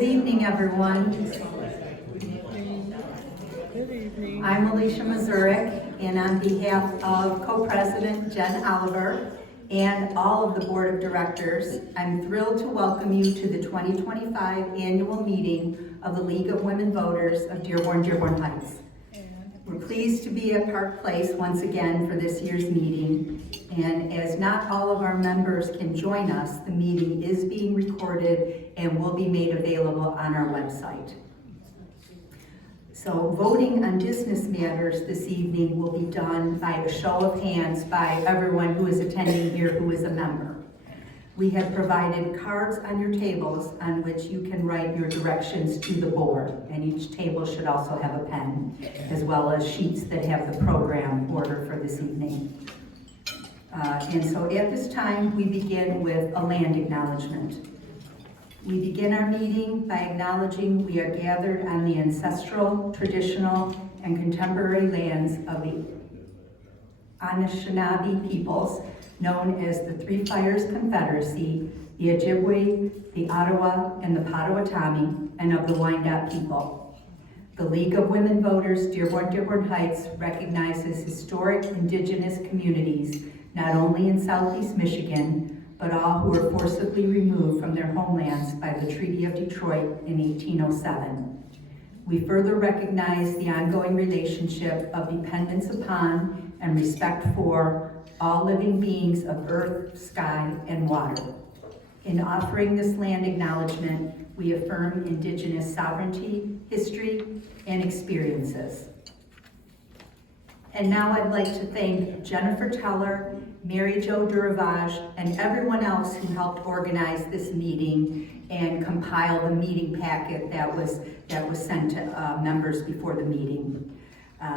Good evening, everyone. Good evening. I'm Alicia Mazurek, and on behalf of Co-President Jen Oliver and all of the Board of Directors, I'm thrilled to welcome you to the 2025 Annual Meeting of the League of Women Voters of Dearborn Heights. We're pleased to be at Park Place once again for this year's meeting, and as not all of our members can join us, the meeting is being recorded and will be made available on our website. So voting on business matters this evening will be done by a show of hands by everyone who is attending here who is a member. We have provided cards on your tables on which you can write your directions to the board, and each table should also have a pen, as well as sheets that have the program order for this evening. And so at this time, we begin with a land acknowledgement. We begin our meeting by acknowledging we are gathered on the ancestral, traditional, and contemporary lands of the Anishinaabe peoples, known as the Three Fires Confederacy, the Ojibwe, the Ottawa, and the Potawatomi, and of the Wyandot people. The League of Women Voters, Dearborn Heights, recognizes historic Indigenous communities, not only in Southeast Michigan, but all who were forcibly removed from their homelands by the Treaty of Detroit in 1807. We further recognize the ongoing relationship of dependence upon and respect for all living beings of earth, sky, and water. In offering this land acknowledgement, we affirm Indigenous sovereignty, history, and experiences. And now I'd like to thank Jennifer Teller, Mary Jo Duravage, and everyone else who helped organize this meeting and compile the meeting packet that was sent to members before the meeting.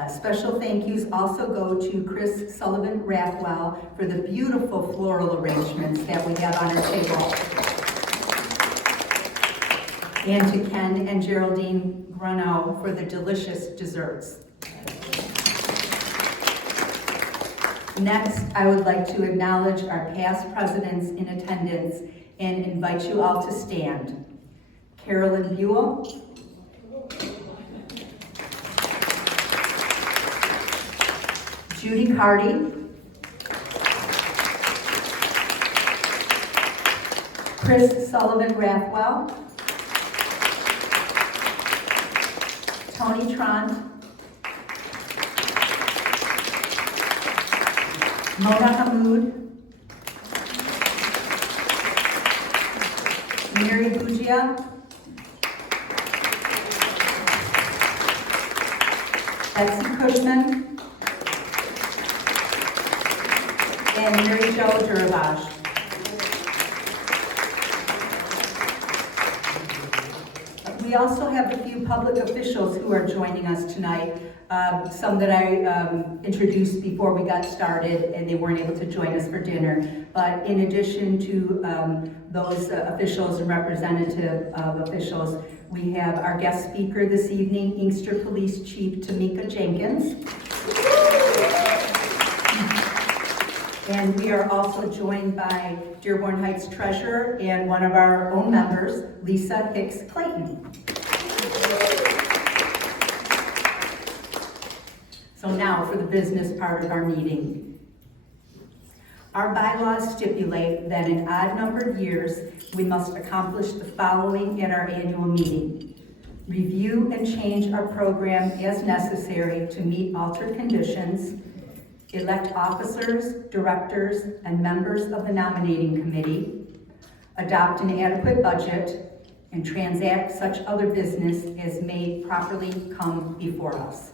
Special thank yous also go to Chris Sullivan Rathwell for the beautiful floral arrangements that we have on our table, and to Ken and Geraldine Grunow for the delicious desserts. Next, I would like to acknowledge our past presidents in attendance and invite you all to stand. Carolyn Buell, Judy Carty, Chris Sullivan Rathwell, Tony Trant, Mona Hamoud, Mary Bugia, Betsy Cushman, and Mary Jo Duravage. We also have a few public officials who are joining us tonight. Some that I introduced before we got started, and they weren't able to join us for dinner. But in addition to those officials and representative officials, we have our guest speaker this evening, Inkster Police Chief Tamika Jenkins. And we are also joined by Dearborn Heights Treasurer and one of our own members, Lisa Hicks Clayton. So now for the business part of our meeting. Our bylaws stipulate that in odd-numbered years, we must accomplish the following at our annual meeting: review and change our program as necessary to meet altered conditions, elect officers, directors, and members of the nominating committee, adopt an adequate budget, and transact such other business as may properly come before us.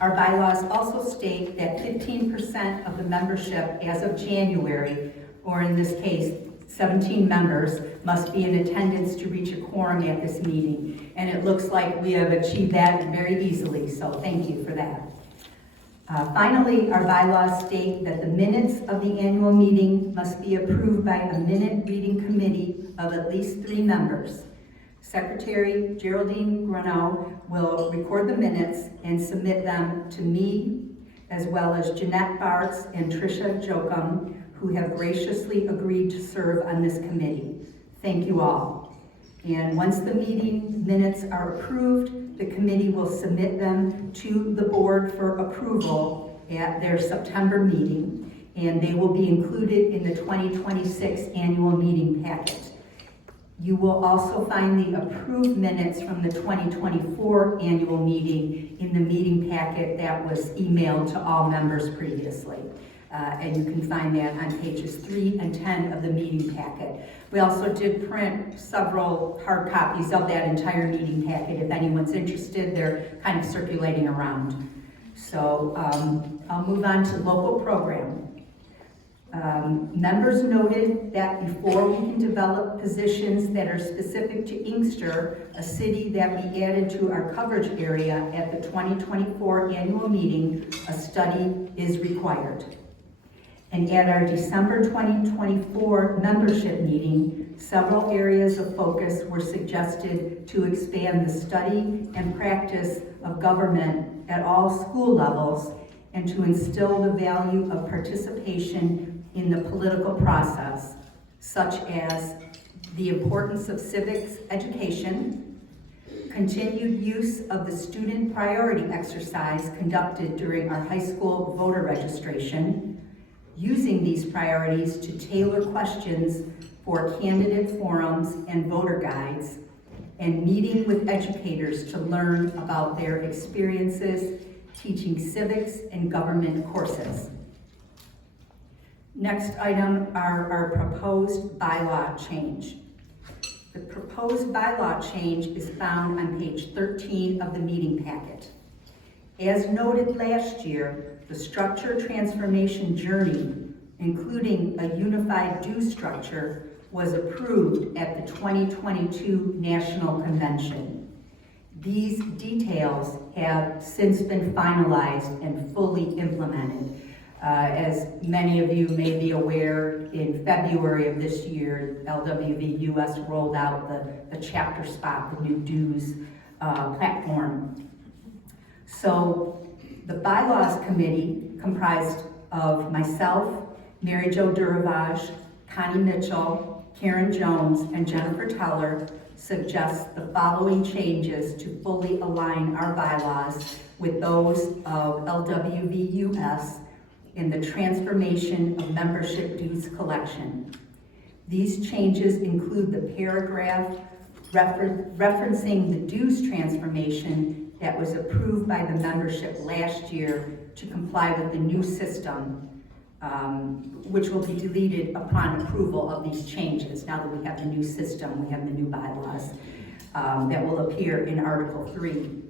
Our bylaws also state that 15% of the membership as of January, or in this case, 17 members, must be in attendance to reach a quorum at this meeting. And it looks like we have achieved that very easily, so thank you for that. Finally, our bylaws state that the minutes of the annual meeting must be approved by a minute reading committee of at least 3 members. Secretary Geraldine Grunow will record the minutes and submit them to me, as well as Jeanette Bartz and Tricia Jokum, who have graciously agreed to serve on this committee. Thank you all. And once the meeting minutes are approved, the committee will submit them to the board for approval at their September meeting, and they will be included in the 2026 annual meeting packet. You will also find the approved minutes from the 2024 annual meeting in the meeting packet that was emailed to all members previously. And you can find that on pages 3 and 10 of the meeting packet. We also did print several hard copies of that entire meeting packet. If anyone's interested, they're kind of circulating around. So I'll move on to local program. Members noted that before we can develop positions that are specific to Inkster, a city that we added to our coverage area at the 2024 annual meeting, a study is required. And at our December 2024 membership meeting, several areas of focus were suggested to expand the study and practice of government at all school levels and to instill the value of participation in the political process, such as the importance of civics education, continued use of the student priority exercise conducted during our high school voter registration, using these priorities to tailor questions for candidate forums and voter guides, and meeting with educators to learn about their experiences teaching civics and government courses. Next item are our proposed bylaw change. The proposed bylaw change is found on page 13 of the meeting packet. As noted last year, the structure transformation journey, including a unified due structure, was approved at the 2022 National Convention. These details have since been finalized and fully implemented. As many of you may be aware, in February of this year, LWVUS rolled out the chapter spot, the new dues platform. So the bylaws committee, comprised of myself, Mary Jo Duravage, Connie Mitchell, Karen Jones, and Jennifer Teller, suggests the following changes to fully align our bylaws with those of LWVUS in the transformation of membership dues collection. These changes include the paragraph referencing the dues transformation that was approved by the membership last year to comply with the new system, which will be deleted upon approval of these changes. Now that we have the new system, we have the new bylaws that will appear in Article 3.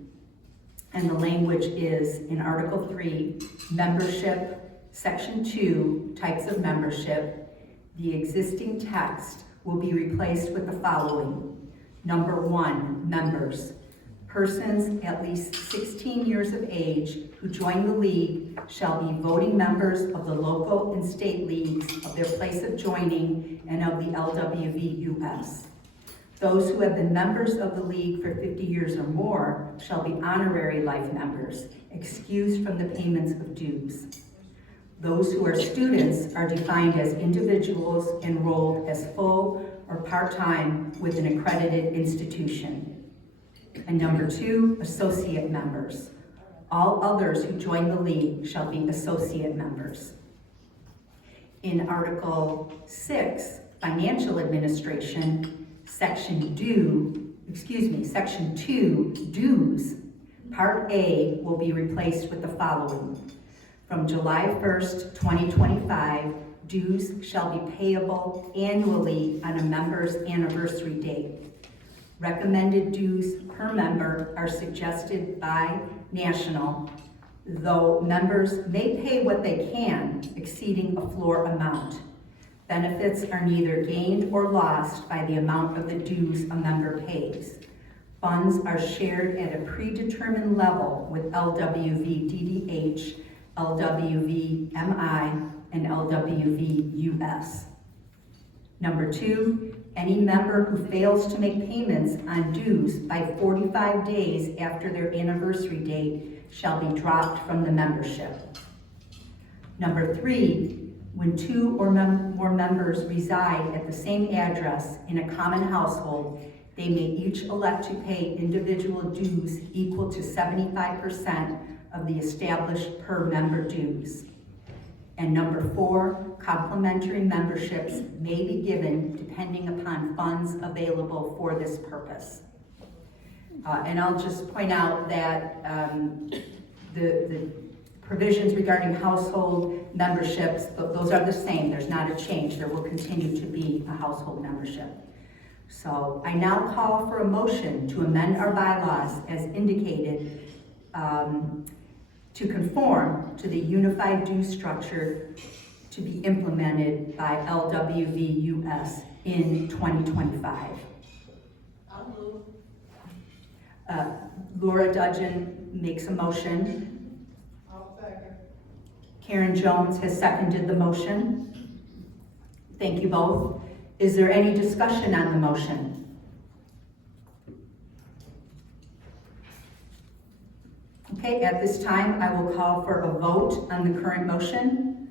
And the language is in Article 3, membership, Section 2, types of membership. The existing text will be replaced with the following. Number 1, members. Persons at least 16 years of age who join the league shall be voting members of the local and state leagues of their place of joining and of the LWVUS. Those who have been members of the league for 50 years or more shall be honorary life members, excused from the payments of dues. Those who are students are defined as individuals enrolled as full or part-time with an accredited institution. And number 2, associate members. All others who join the league shall be associate members. In Article 6, financial administration, Section 2, dues, Part A will be replaced with the following. From July 1st, 2025, dues shall be payable annually on a member's anniversary date. Recommended dues per member are suggested by National, though members may pay what they can, exceeding a floor amount. Benefits are neither gained or lost by the amount of the dues a member pays. Funds are shared at a predetermined level with LWVDDH, LWVMI, and LWVUS. Number 2, any member who fails to make payments on dues by 45 days after their anniversary date shall be dropped from the membership. Number 3, when 2 or more members reside at the same address in a common household, They may each elect to pay individual dues equal to 75% of the established per member dues. And number 4, complimentary memberships may be given depending upon funds available for this purpose. And I'll just point out that the provisions regarding household memberships, those are the same. There's not a change. There will continue to be a household membership. So I now call for a motion to amend our bylaws as indicated to conform to the unified due structure to be implemented by LWVUS in 2025. I'll move. Laura Dudgeon makes a motion. I'll second. Karen Jones has seconded the motion. Thank you both. Is there any discussion on the motion? Okay, at this time, I will call for a vote on the current motion.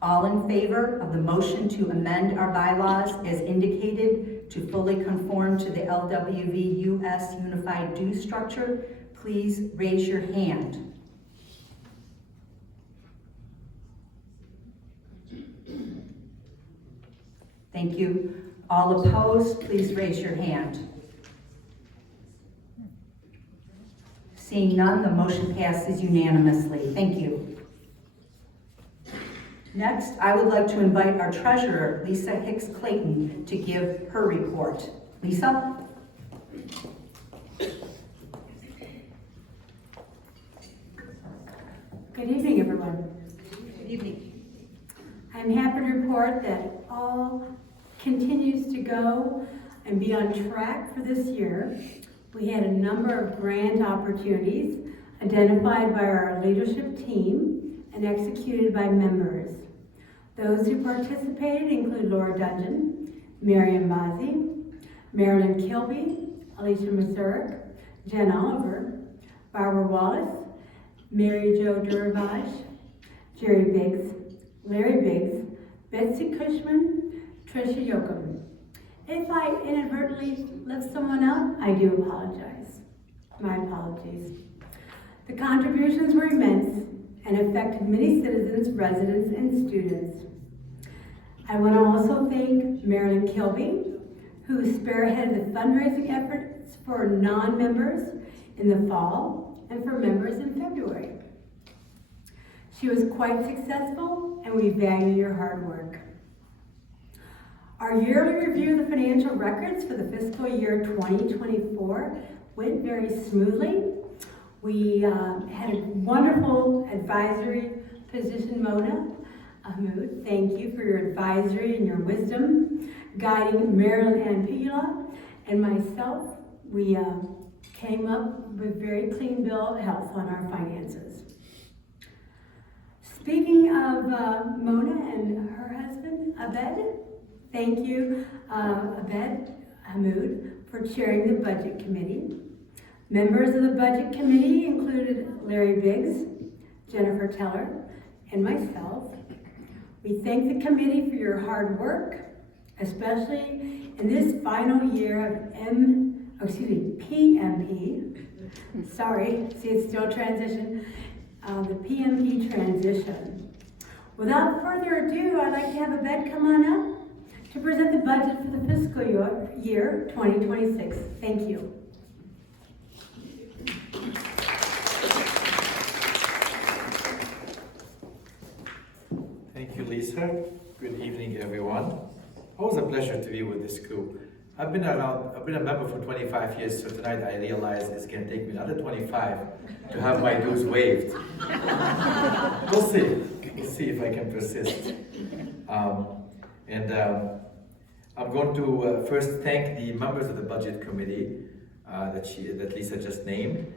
All in favor of the motion to amend our bylaws as indicated to fully conform to the LWVUS unified due structure, please raise your hand. Thank you. All opposed, please raise your hand. Seeing none, the motion passes unanimously. Thank you. Next, I would like to invite our treasurer, Lisa Hicks Clayton, to give her report. Lisa? Good evening, everyone. Good evening. I'm happy to report that all continues to go and be on track for this year. We had a number of grant opportunities identified by our leadership team and executed by members. Those who participated include Laura Dudgeon, Miriam Bazzi, Marilyn Kilby, Alicia Masurek, Jen Oliver, Barbara Wallace, Mary Jo Durvage, Jerry Biggs, Larry Biggs, Betsy Cushman, Tricia Yoakum. If I inadvertently left someone out, I do apologize. My apologies. The contributions were immense and affected many citizens, residents, and students. I want to also thank Marilyn Kilby, who spearheaded the fundraising efforts for non-members in the fall and for members in February. She was quite successful, and we value your hard work. Our yearly review of the financial records for the fiscal year 2024 went very smoothly. We had a wonderful advisory position, Mona Ahmood. Thank you for your advisory and your wisdom, guiding Marilyn and Pila and myself. We came up with a very clean bill of health on our finances. Speaking of Mona and her husband, Abed, thank you, Abed Ahmood, for chairing the Budget Committee. Members of the Budget Committee included Larry Biggs, Jennifer Teller, and myself. We thank the committee for your hard work, especially in this final year of PMP. Sorry, see it's still transition. The PMP transition. Without further ado, I'd like to have Abed come on up to present the budget for the fiscal year 2026. Thank you. Thank you, Lisa. Good evening, everyone. Always a pleasure to be with this group. I've been a member for 25 years, so tonight I realize it's going to take me another 25 to have my dues waived. We'll see. We'll see if I can persist. I'm going to first thank the members of the Budget Committee that Lisa just named.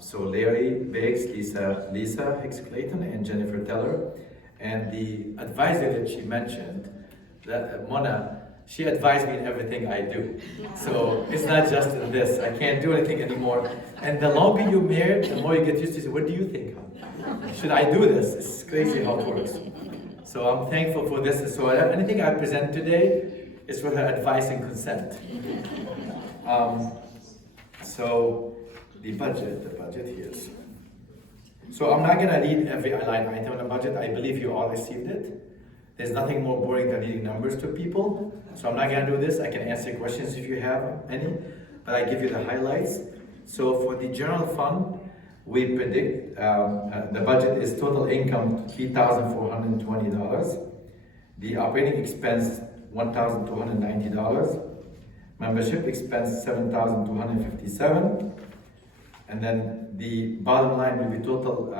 So Larry Biggs, Lisa Hicks Clayton, and Jennifer Teller. And the advisor that she mentioned, that Mona, she advised me in everything I do. So it's not just in this. I can't do anything anymore. And the longer you're married, the more you get used to it. What do you think? Should I do this? It's crazy how it works. So I'm thankful for this. So anything I present today is for her advice and consent. So the budget here. So I'm not gonna read every line item in the budget. I believe you all received it. There's nothing more boring than reading numbers to people. So I'm not gonna do this. I can answer questions if you have any, but I give you the highlights. So for the general fund, we predict the budget is total income $3,420. The operating expense $1,290. Membership expense $7,257. And then the bottom line will be total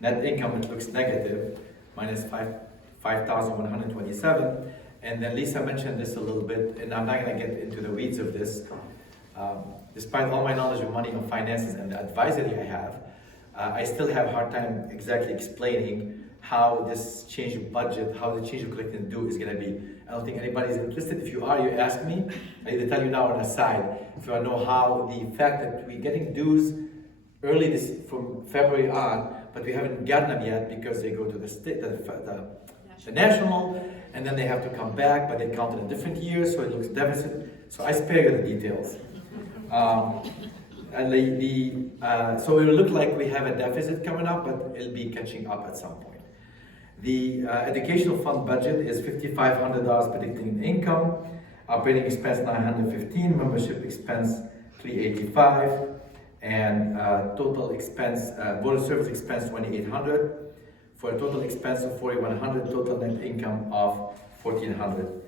net income, it looks negative, minus $5,127. And then Lisa mentioned this a little bit, and I'm not gonna get into the weeds of this. Despite all my knowledge of money and finances and the advisory I have, I still have a hard time exactly explaining how this change of budget, how the change of collecting due is gonna be. I don't think anybody's interested. If you are, you ask me. I either tell you now on the side. If you want to know how the fact that we're getting dues early from February on, but we haven't gotten them yet because they go to the state, the national, and then they have to come back, but they count in a different year, so it looks deficit. So I spare you the details. So it will look like we have a deficit coming up, but it'll be catching up at some point. The educational fund budget is $5,500 predicting income, operating expense $915, membership expense $385, and total expense, voter service expense $2,800, for a total expense of $4,100, total net income of $1,400.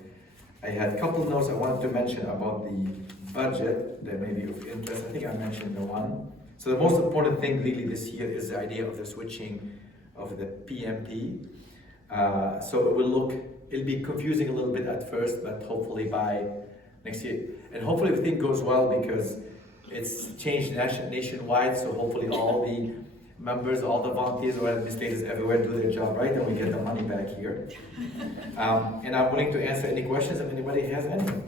I had a couple notes I wanted to mention about the budget that may be of interest. I think I mentioned the one. So the most important thing really this year is the idea of the switching of the PMP. So it'll be confusing a little bit at first, but hopefully by next year. And hopefully everything goes well because it's changed nationwide, so hopefully all the members, all the volunteers or administrators everywhere do their job right and we get the money back here. And I'm willing to answer any questions if anybody has any.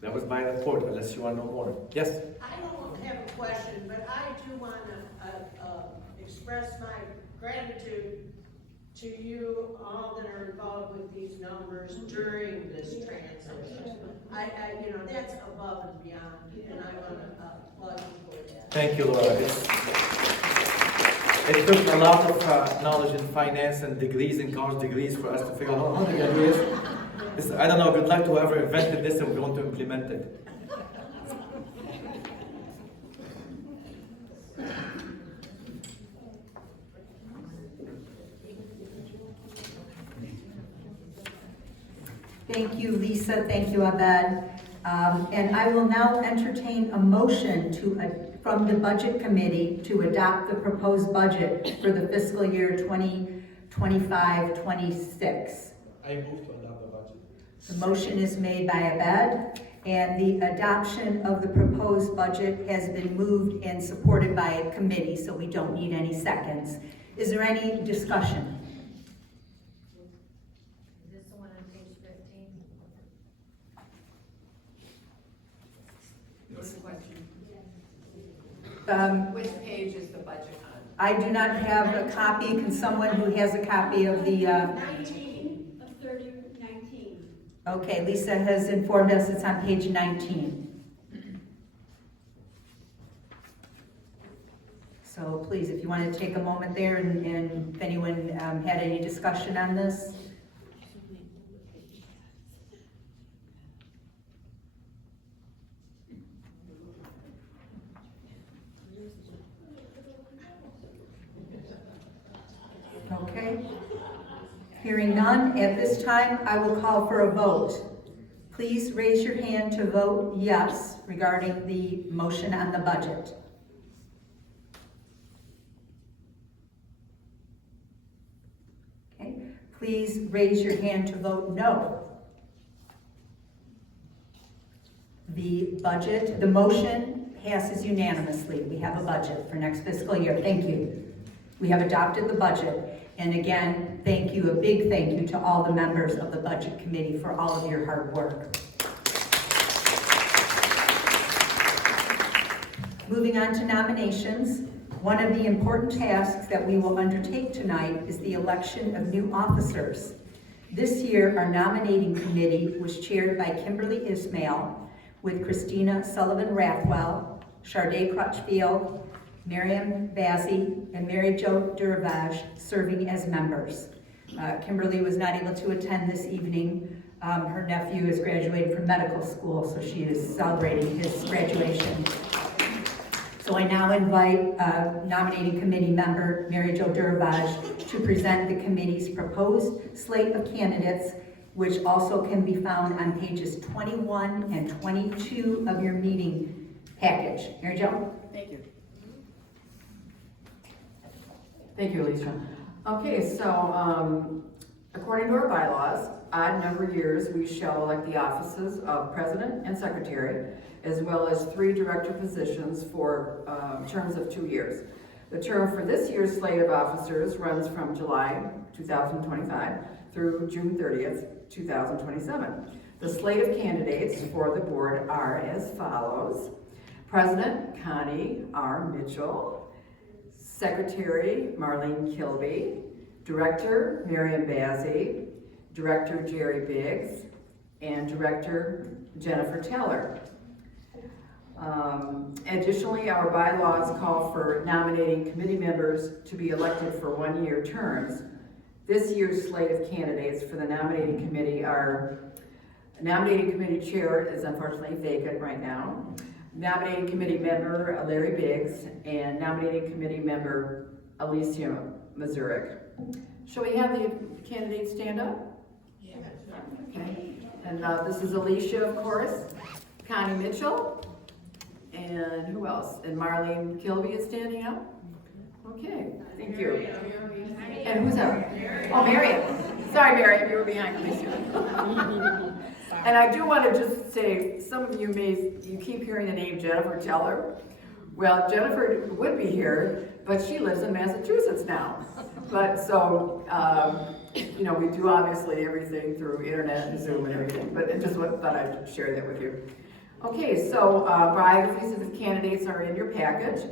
That was my report, unless you want to know more. Yes? I don't have a question, but I do want to express my gratitude to you all that are involved with these numbers during this transition. That's above and beyond, and I want to applaud you for that. Thank you, Laura. It took a lot of knowledge in finance and degrees and college degrees for us to figure out how to do this. I don't know, good luck to whoever invented this and we're going to implement it. Thank you, Lisa. Thank you, Abed. And I will now entertain a motion from the Budget Committee to adopt the proposed budget for the fiscal year 2025-26. I move to adopt the budget. The motion is made by Abed, and the adoption of the proposed budget has been moved and supported by a committee, so we don't need any seconds. Is there any discussion? Is this the one on page 15? What's the question? Which page is the budget on? I do not have a copy. Can someone who has a copy of the, 19 of 3019. okay, Lisa has informed us it's on page 19. So please, if you want to take a moment there and if anyone had any discussion on this. Okay. Hearing none, at this time, I will call for a vote. Please raise your hand to vote yes regarding the motion on the budget. Okay. Please raise your hand to vote no. The motion passes unanimously. We have a budget for next fiscal year. Thank you. We have adopted the budget. And again, thank you, a big thank you to all the members of the Budget Committee for all of your hard work. Moving on to nominations, one of the important tasks that we will undertake tonight is the election of new officers. This year, our nominating committee was chaired by Kimberly Ismail, with Christina Sullivan Rathwell, Charday Crutchfield, Miriam Bazey, and Mary Jo Durvage serving as members. Kimberly was not able to attend this evening. Her nephew is graduating from medical school, so she is celebrating his graduation. So I now invite nominating committee member Mary Jo Durvage to present the committee's proposed slate of candidates, which also can be found on pages 21 and 22 of your meeting package. Mary Jo? Thank you. Thank you, Lisa. Okay, so according to our bylaws, odd number years, we shall elect the offices of president and secretary, as well as 3 director positions for terms of 2 years. The term for this year's slate of officers runs from July 2025 through June 30th, 2027. The slate of candidates for the board are as follows. President, Connie R. Mitchell. Secretary, Marlene Kilby. Director, Miriam Bazey. Director, Jerry Biggs. And Director, Jennifer Teller. Additionally, our bylaws call for nominating committee members to be elected for 1-year terms. This year's slate of candidates for the nominating committee are, nominating committee chair is unfortunately vacant right now, nominating committee member Larry Biggs, and nominating committee member Alicia Mazurek. Shall we have the candidates stand up? Yeah. Okay, and this is Alicia, of course, Connie Mitchell, and who else? And Marlene Kilby is standing up? Okay, thank you. And who's up? Oh, Miriam. Sorry, Miriam, you were behind Alicia. And I do want to just say, some of you you keep hearing the name Jennifer Teller. Well, Jennifer would be here, but she lives in Massachusetts now. But so, you know, we do obviously everything through internet and Zoom and everything, but I just thought I'd share that with you. Okay, so biographies of the candidates are in your package.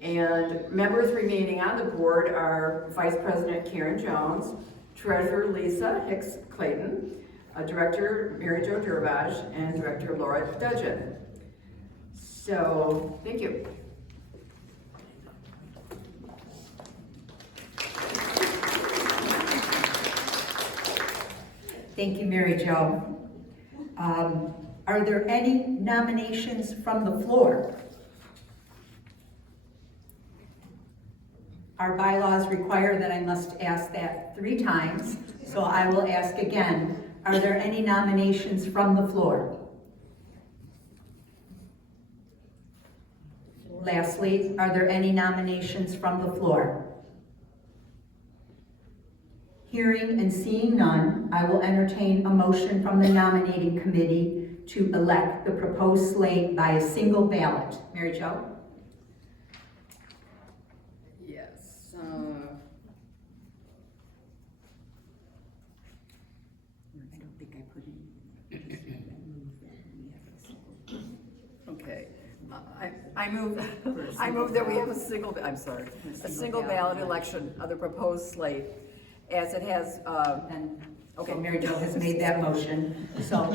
And members remaining on the board are Vice President Karen Jones, Treasurer Lisa Hicks Clayton, Director Mary Jo Durvage, and Director Laura Dudgeon. So, thank you. Thank you, Mary Jo. Are there any nominations from the floor? Our bylaws require that I must ask that 3 times, so I will ask again. Are there any nominations from the floor? Lastly, are there any nominations from the floor? Hearing and seeing none, I will entertain a motion from the nominating committee to elect the proposed slate by a single ballot. Mary Jo? Yes. I don't think I put in. Okay. I move that we have a single ballot election of the proposed slate as it has, Okay, Mary Jo has made that motion. So,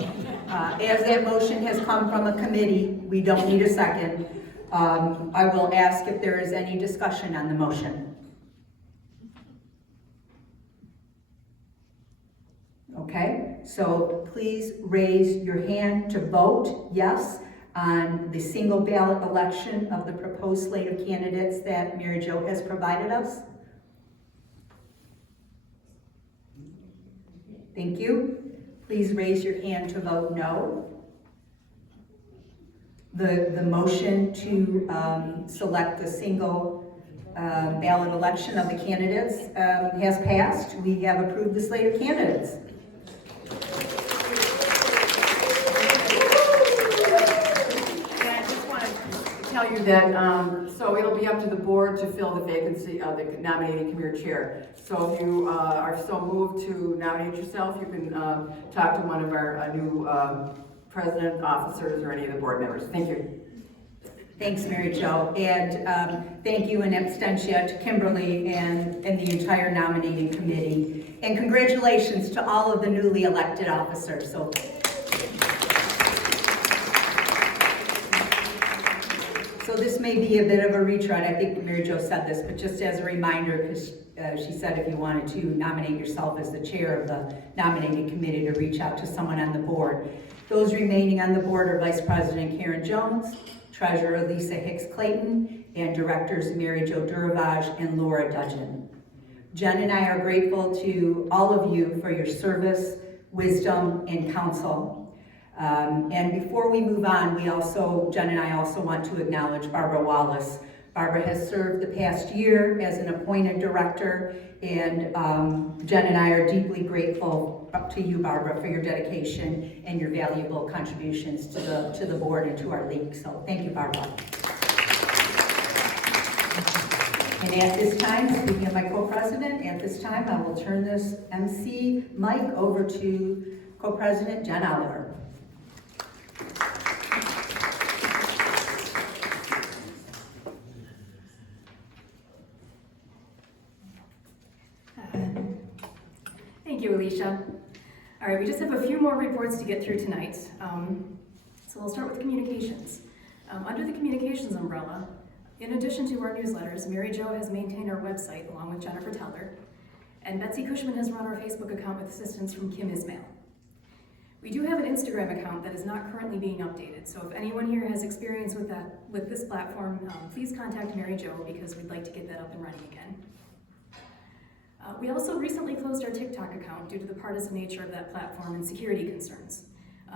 as that motion has come from a committee, we don't need a second. I will ask if there is any discussion on the motion. Okay, so please raise your hand to vote yes on the single ballot election of the proposed slate of candidates that Mary Jo has provided us. Thank you. Please raise your hand to vote no. The motion to select the single ballot election of the candidates has passed. We have approved the slate of candidates. And I just want to tell you that, so it'll be up to the board to fill the vacancy of the nominating committee chair. So if you are so moved to nominate yourself, you can talk to one of our new president, officers, or any of the board members. Thank you. Thanks, Mary Jo. And thank you in absentia to Kimberly and the entire nominating committee. And congratulations to all of the newly elected officers. So, this may be a bit of a retread, I think Mary Jo said this, but just as a reminder, because she said if you wanted to nominate yourself as the chair of the nominating committee, to reach out to someone on the board. Those remaining on the board are Vice President Karen Jones, Treasurer Lisa Hicks Clayton, and Directors Mary Jo Duravage and Laura Dudgeon. Jen and I are grateful to all of you for your service, wisdom, and counsel. And before we move on, Jen and I also want to acknowledge Barbara Wallace. Barbara has served the past year as an appointed director, and Jen and I are deeply grateful to you, Barbara, for your dedication and your valuable contributions to the board and to our league. So thank you, Barbara. And at this time, speaking of my co-president, at this time I will turn this MC mic over to co-president Jen Oliver. Thank you, Alicia. All right, we just have a few more reports to get through tonight. So we'll start with communications. Under the communications umbrella, in addition to our newsletters, Mary Jo has maintained our website along with Jennifer Teller, and Betsy Cushman has run our Facebook account with assistance from Kim Ismail. We do have an Instagram account that is not currently being updated, so if anyone here has experience with this platform, please contact Mary Jo because we'd like to get that up and running again. We also recently closed our TikTok account due to the partisan nature of that platform and security concerns.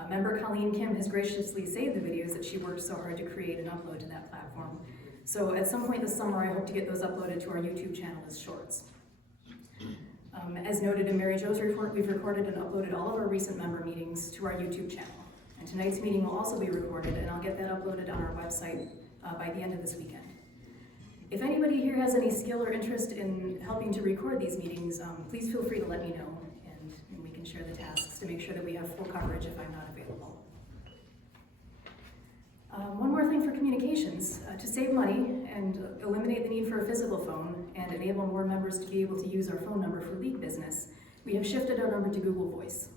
Member Colleen Kim has graciously saved the videos that she worked so hard to create and upload to that platform. So at some point this summer, I hope to get those uploaded to our YouTube channel as shorts. As noted in Mary Jo's report, we've recorded and uploaded all of our recent member meetings to our YouTube channel. And tonight's meeting will also be recorded, and I'll get that uploaded on our website by the end of this weekend. If anybody here has any skill or interest in helping to record these meetings, please feel free to let me know, and we can share the tasks to make sure that we have full coverage if I'm not available. One more thing for communications. To save money and eliminate the need for a physical phone and enable more members to be able to use our phone number for league business, we have shifted our number to Google Voice.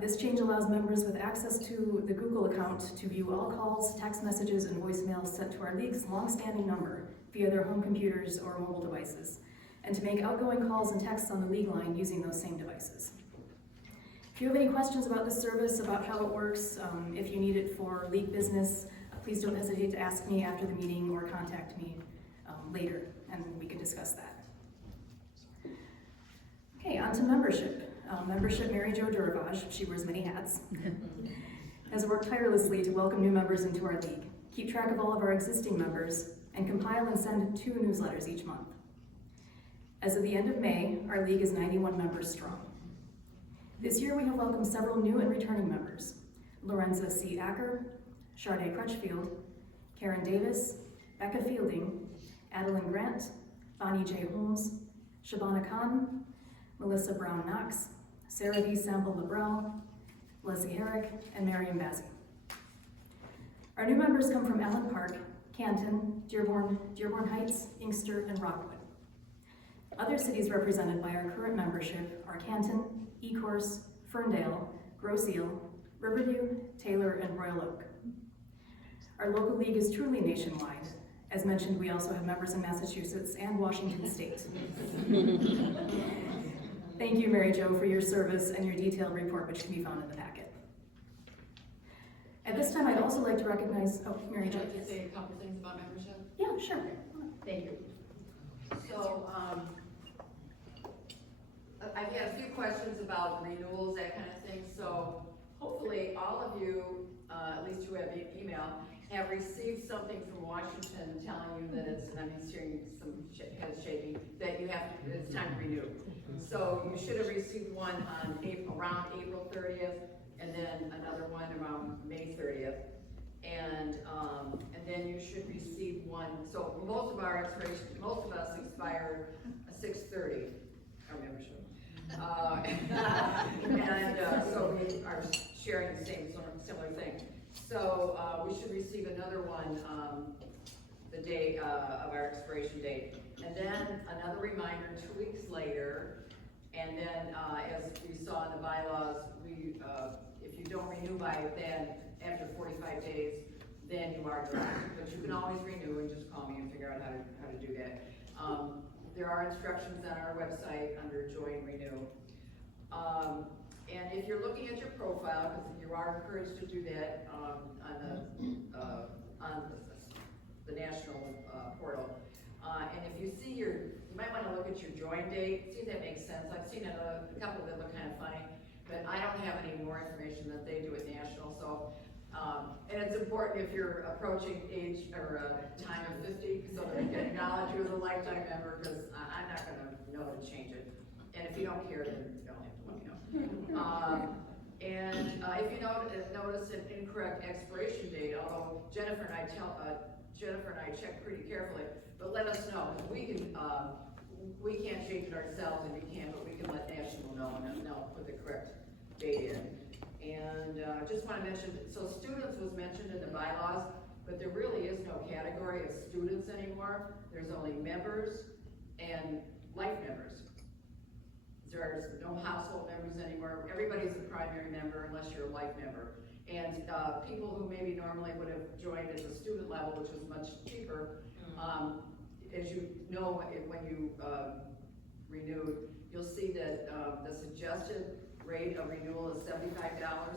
This change allows members with access to the Google account to view all calls, text messages, and voicemails sent to our league's long-standing number via their home computers or mobile devices, and to make outgoing calls and texts on the league line using those same devices. If you have any questions about this service, about how it works, if you need it for league business, please don't hesitate to ask me after the meeting or contact me later, and we can discuss that. Okay, on to membership. Membership Mary Jo Duravage, she wears many hats, has worked tirelessly to welcome new members into our league, keep track of all of our existing members, and compile and send 2 newsletters each month. As of the end of May, our league is 91 members strong. This year we have welcomed several new and returning members: Lorenza C. Acker, Sharday Crutchfield, Karen Davis, Becca Fielding, Adeline Grant, Bonnie J. Holmes, Shabana Khan, Melissa Brown Knox, Sarah D. Sample-Lebrel, Leslie Herrick, and Marion Bazzi. Our new members come from Allen Park, Canton, Dearborn Heights, Inkster, and Rockwood. Other cities represented by our current membership are Canton, Ecorse, Ferndale, Grosse Ile, Riverview, Taylor, and Royal Oak. Our local league is truly nationwide. As mentioned, we also have members in Massachusetts and Washington State. Thank you, Mary Jo, for your service and your detailed report, which can be found in the packet. At this time, I'd also like to recognize, Mary Jo. Can I just say a couple things about membership? Yeah, sure. Thank you. So, I've had a few questions about renewals, that kind of thing, so hopefully all of you, at least who have email, have received something from Washington telling you that it's, and I'm hearing some heads shaking, that you have to, it's time to renew. So you should have received one on around April 30th, and then another one around May 30th. And then you should receive one, so most of our expiration, most of us expire 6/30, our membership. So we are sharing the same similar thing. So we should receive another one the day of our expiration date. And then another reminder 2 weeks later. And then as we saw in the bylaws, we if you don't renew by then, after 45 days, then you are dry. But you can always renew and just call me and figure out how to do that. There are instructions on our website under Join Renew. And if you're looking at your profile, because you are encouraged to do that on the national portal. And if you see you might want to look at your join date, see if that makes sense. I've seen a couple that look kind of funny, but I don't have any more information that they do at national. So, and it's important if you're approaching age or time of 50, so that we can acknowledge you as a lifetime member, because I'm not going to know to change it. And if you don't care, then you don't have to let me know. And if you notice an incorrect expiration date, although Jennifer and I check pretty carefully, but let us know, because we can't change it ourselves, and you can, but we can let national know, and they'll put the correct date in. And just want to mention, so students was mentioned in the bylaws, but there really is no category of students anymore. There's only members and life members. There's no household members anymore. Everybody's a primary member unless you're a life member. And people who maybe normally would have joined at the student level, which was much cheaper, as you know, when you renewed, you'll see that the suggested rate of renewal is $75,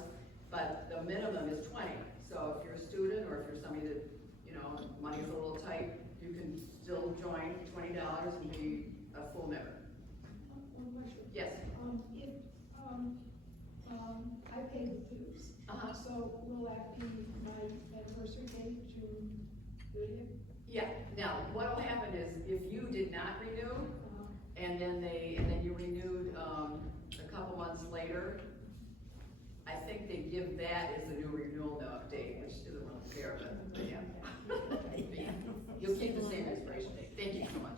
but the minimum is $20. So if you're a student, or if you're somebody that, money's a little tight, you can still join $20 and be a full member. One question. Yes. If I pay the dues, so will that be my anniversary date to read it? Yeah. Now, what will happen is if you did not renew, and then you renewed a couple months later, I think they give that as the new renewal date, which isn't really fair, but yeah. You'll keep the same expiration date. Thank you so much.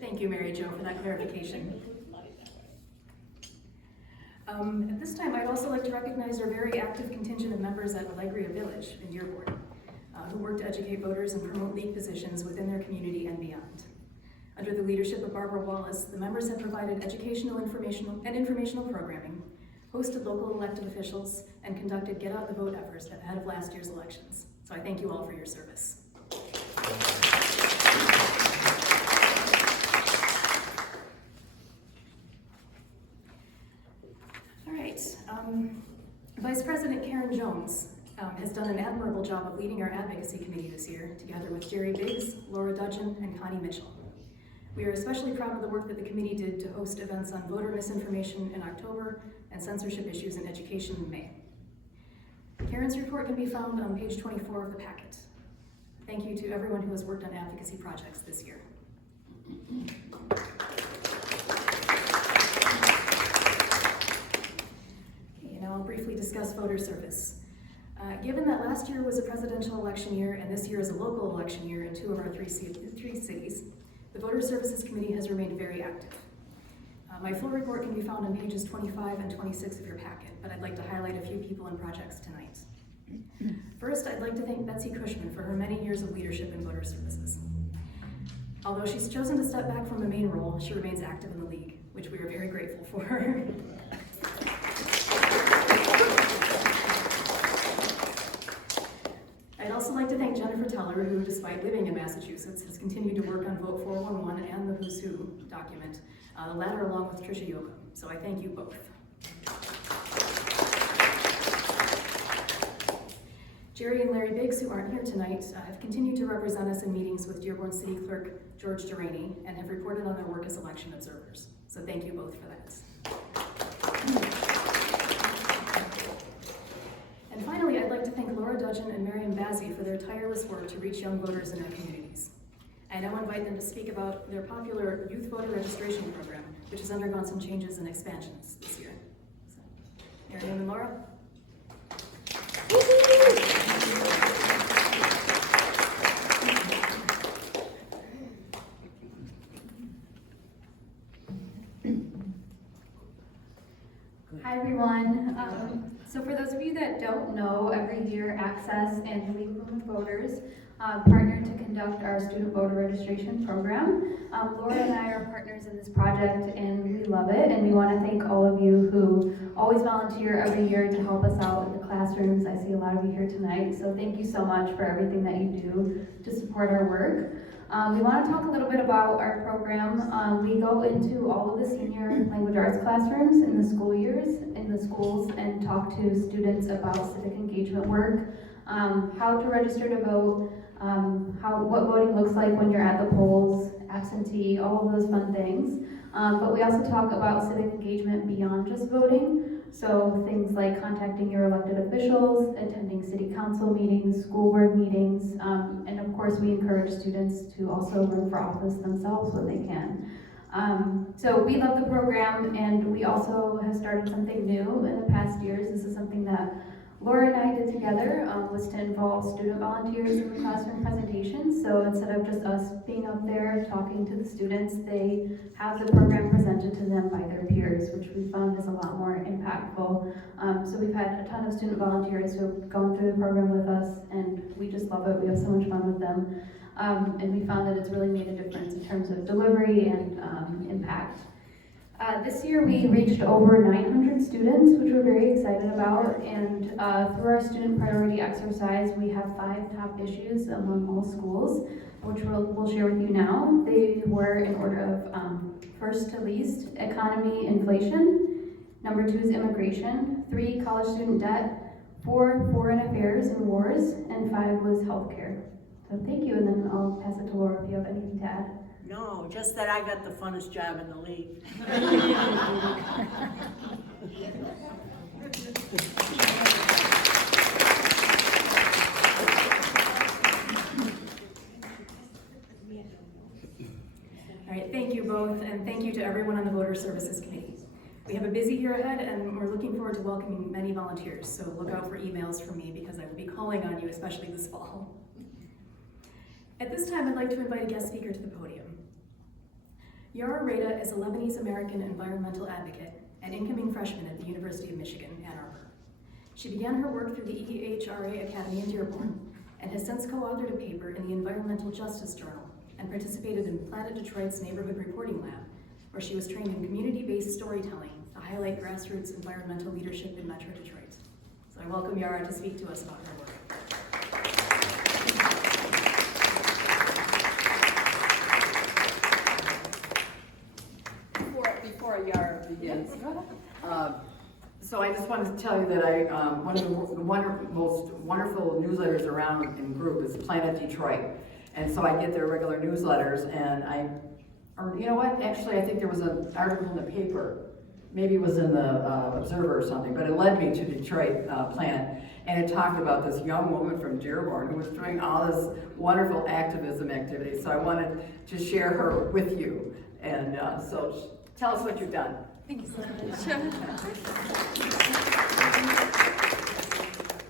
Thank you, Mary Jo, for that clarification. At this time, I'd also like to recognize our very active contingent of members at Alegria Village in Dearborn, who work to educate voters and promote league positions within their community and beyond. Under the leadership of Barbara Wallace, the members have provided educational, informational programming, hosted local elected officials, and conducted Get Out the Vote efforts ahead of last year's elections. So I thank you all for your service. All right, Vice President Karen Jones has done an admirable job of leading our advocacy committee this year, together with Jerry Biggs, Laura Dudgeon, and Connie Mitchell. We are especially proud of the work that the committee did to host events on voter misinformation in October and censorship issues in education in May. Karen's report can be found on page 24 of the packet. Thank you to everyone who has worked on advocacy projects this year. Okay, now I'll briefly discuss voter service. Given that last year was a presidential election year and this year is a local election year in 2 of our 3 cities, the Voter Services Committee has remained very active. My full report can be found on pages 25 and 26 of your packet, but I'd like to highlight a few people and projects tonight. First, I'd like to thank Betsy Cushman for her many years of leadership in voter services. Although she's chosen to step back from a main role, she remains active in the league, which we are very grateful for. I'd also like to thank Jennifer Teller, who, despite living in Massachusetts, has continued to work on Vote 411 and the Who's Who document, the latter along with Tricia Yoakum. So I thank you both. Jerry and Larry Biggs, who aren't here tonight, have continued to represent us in meetings with Dearborn City Clerk George Duraney and have reported on their work as election observers. So thank you both for that. And finally, I'd like to thank Laura Dudgeon and Miriam Bazzi for their tireless work to reach young voters in their communities. I now invite them to speak about their popular youth voter registration program, which has undergone some changes and expansions this year. So, Miriam and Laura. Hi everyone. So for those of you that don't know, every year Access and the League of Women Voters partner to conduct our student voter registration program. Laura and I are partners in this project and we love it, and we want to thank all of you who always volunteer every year to help us out with the class classrooms. I see a lot of you here tonight, so thank you so much for everything that you do to support our work. We want to talk a little bit about our program. We go into all of the senior language arts classrooms in the school years, in the schools, and talk to students about civic engagement work, how to register to vote, what voting looks like when you're at the polls, absentee, all of those fun things. But we also talk about civic engagement beyond just voting. So things like contacting your elected officials, attending city council meetings, school board meetings, and of course we encourage students to also run for office themselves when they can. So we love the program, and we also have started something new in the past years. This is something that Laura and I did together, was to involve student volunteers in the classroom presentations. So instead of just us being up there talking to the students, they have the program presented to them by their peers, which we found is a lot more impactful. So we've had a ton of student volunteers who have gone through the program with us, and we just love it. We have so much fun with them. And we found that it's really made a difference in terms of delivery and impact. This year we reached over 900 students, which we're very excited about, and through our student priority exercise, we have 5 top issues among all schools, which we'll share with you now. They were in order of first to least, economy, inflation. Number 2 is immigration. 3, college student debt. 4, foreign affairs and wars. And 5 was healthcare. So thank you, and then I'll pass it to Laura if you have anything to add. No, just that I got the funnest job in the league. All right, thank you both, and thank you to everyone on the Voter Services Committee. We have a busy year ahead, and we're looking forward to welcoming many volunteers, so look out for emails from me because I will be calling on you, especially this fall. At this time, I'd like to invite a guest speaker to the podium. Yara Reda is a Lebanese-American environmental advocate and incoming freshman at the University of Michigan, Ann Arbor. She began her work through the EHRA Academy in Dearborn and has since co-authored a paper in the Environmental Justice Journal and participated in Planet Detroit's Neighborhood Reporting Lab, where she was trained in community-based storytelling to highlight grassroots environmental leadership in Metro Detroit. So I welcome Yara to speak to us about her work. Before Yara begins, so I just wanted to tell you that one of the most wonderful newsletters around in group is Planet Detroit, and so I get their regular newsletters, and or you know what? Actually, I think there was an article in the paper, maybe it was in the Observer or something, but it led me to Detroit Planet, and it talked about this young woman from Dearborn who was doing all this wonderful activism activity. So I wanted to share her with you, and so. Tell us what you've done. Thank you so much.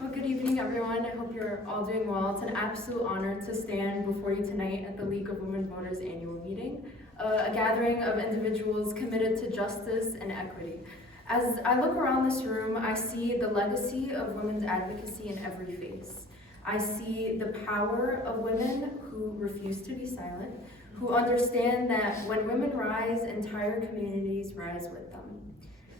Well, good evening, everyone. I hope you're all doing well. It's an absolute honor to stand before you tonight at the League of Women Voters Annual Meeting, a gathering of individuals committed to justice and equity. As I look around this room, I see the legacy of women's advocacy in every face. I see the power of women who refuse to be silent, who understand that when women rise, entire communities rise with them.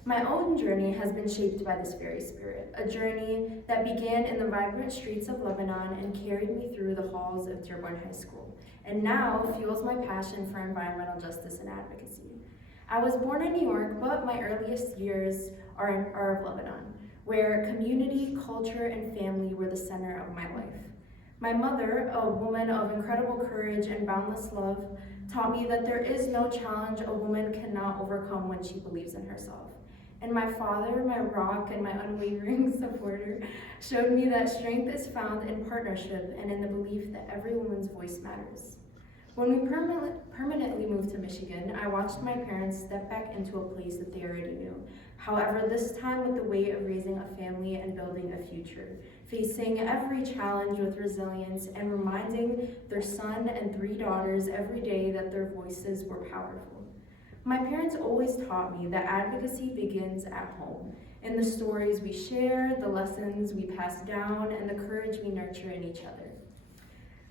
My own journey has been shaped by this very spirit, a journey that began in the vibrant streets of Lebanon and carried me through the halls of Dearborn High School, and now fuels my passion for environmental justice and advocacy. I was born in New York, but my earliest years are of Lebanon, where community, culture, and family were the center of my life. My mother, a woman of incredible courage and boundless love, taught me that there is no challenge a woman cannot overcome when she believes in herself. And my father, my rock and my unwavering supporter, showed me that strength is found in partnership and in the belief that every woman's voice matters. When we permanently moved to Michigan, I watched my parents step back into a place that they already knew. However, this time with the weight of raising a family and building a future, facing every challenge with resilience and reminding their son and 3 daughters every day that their voices were powerful. My parents always taught me that advocacy begins at home, in the stories we share, the lessons we pass down, and the courage we nurture in each other.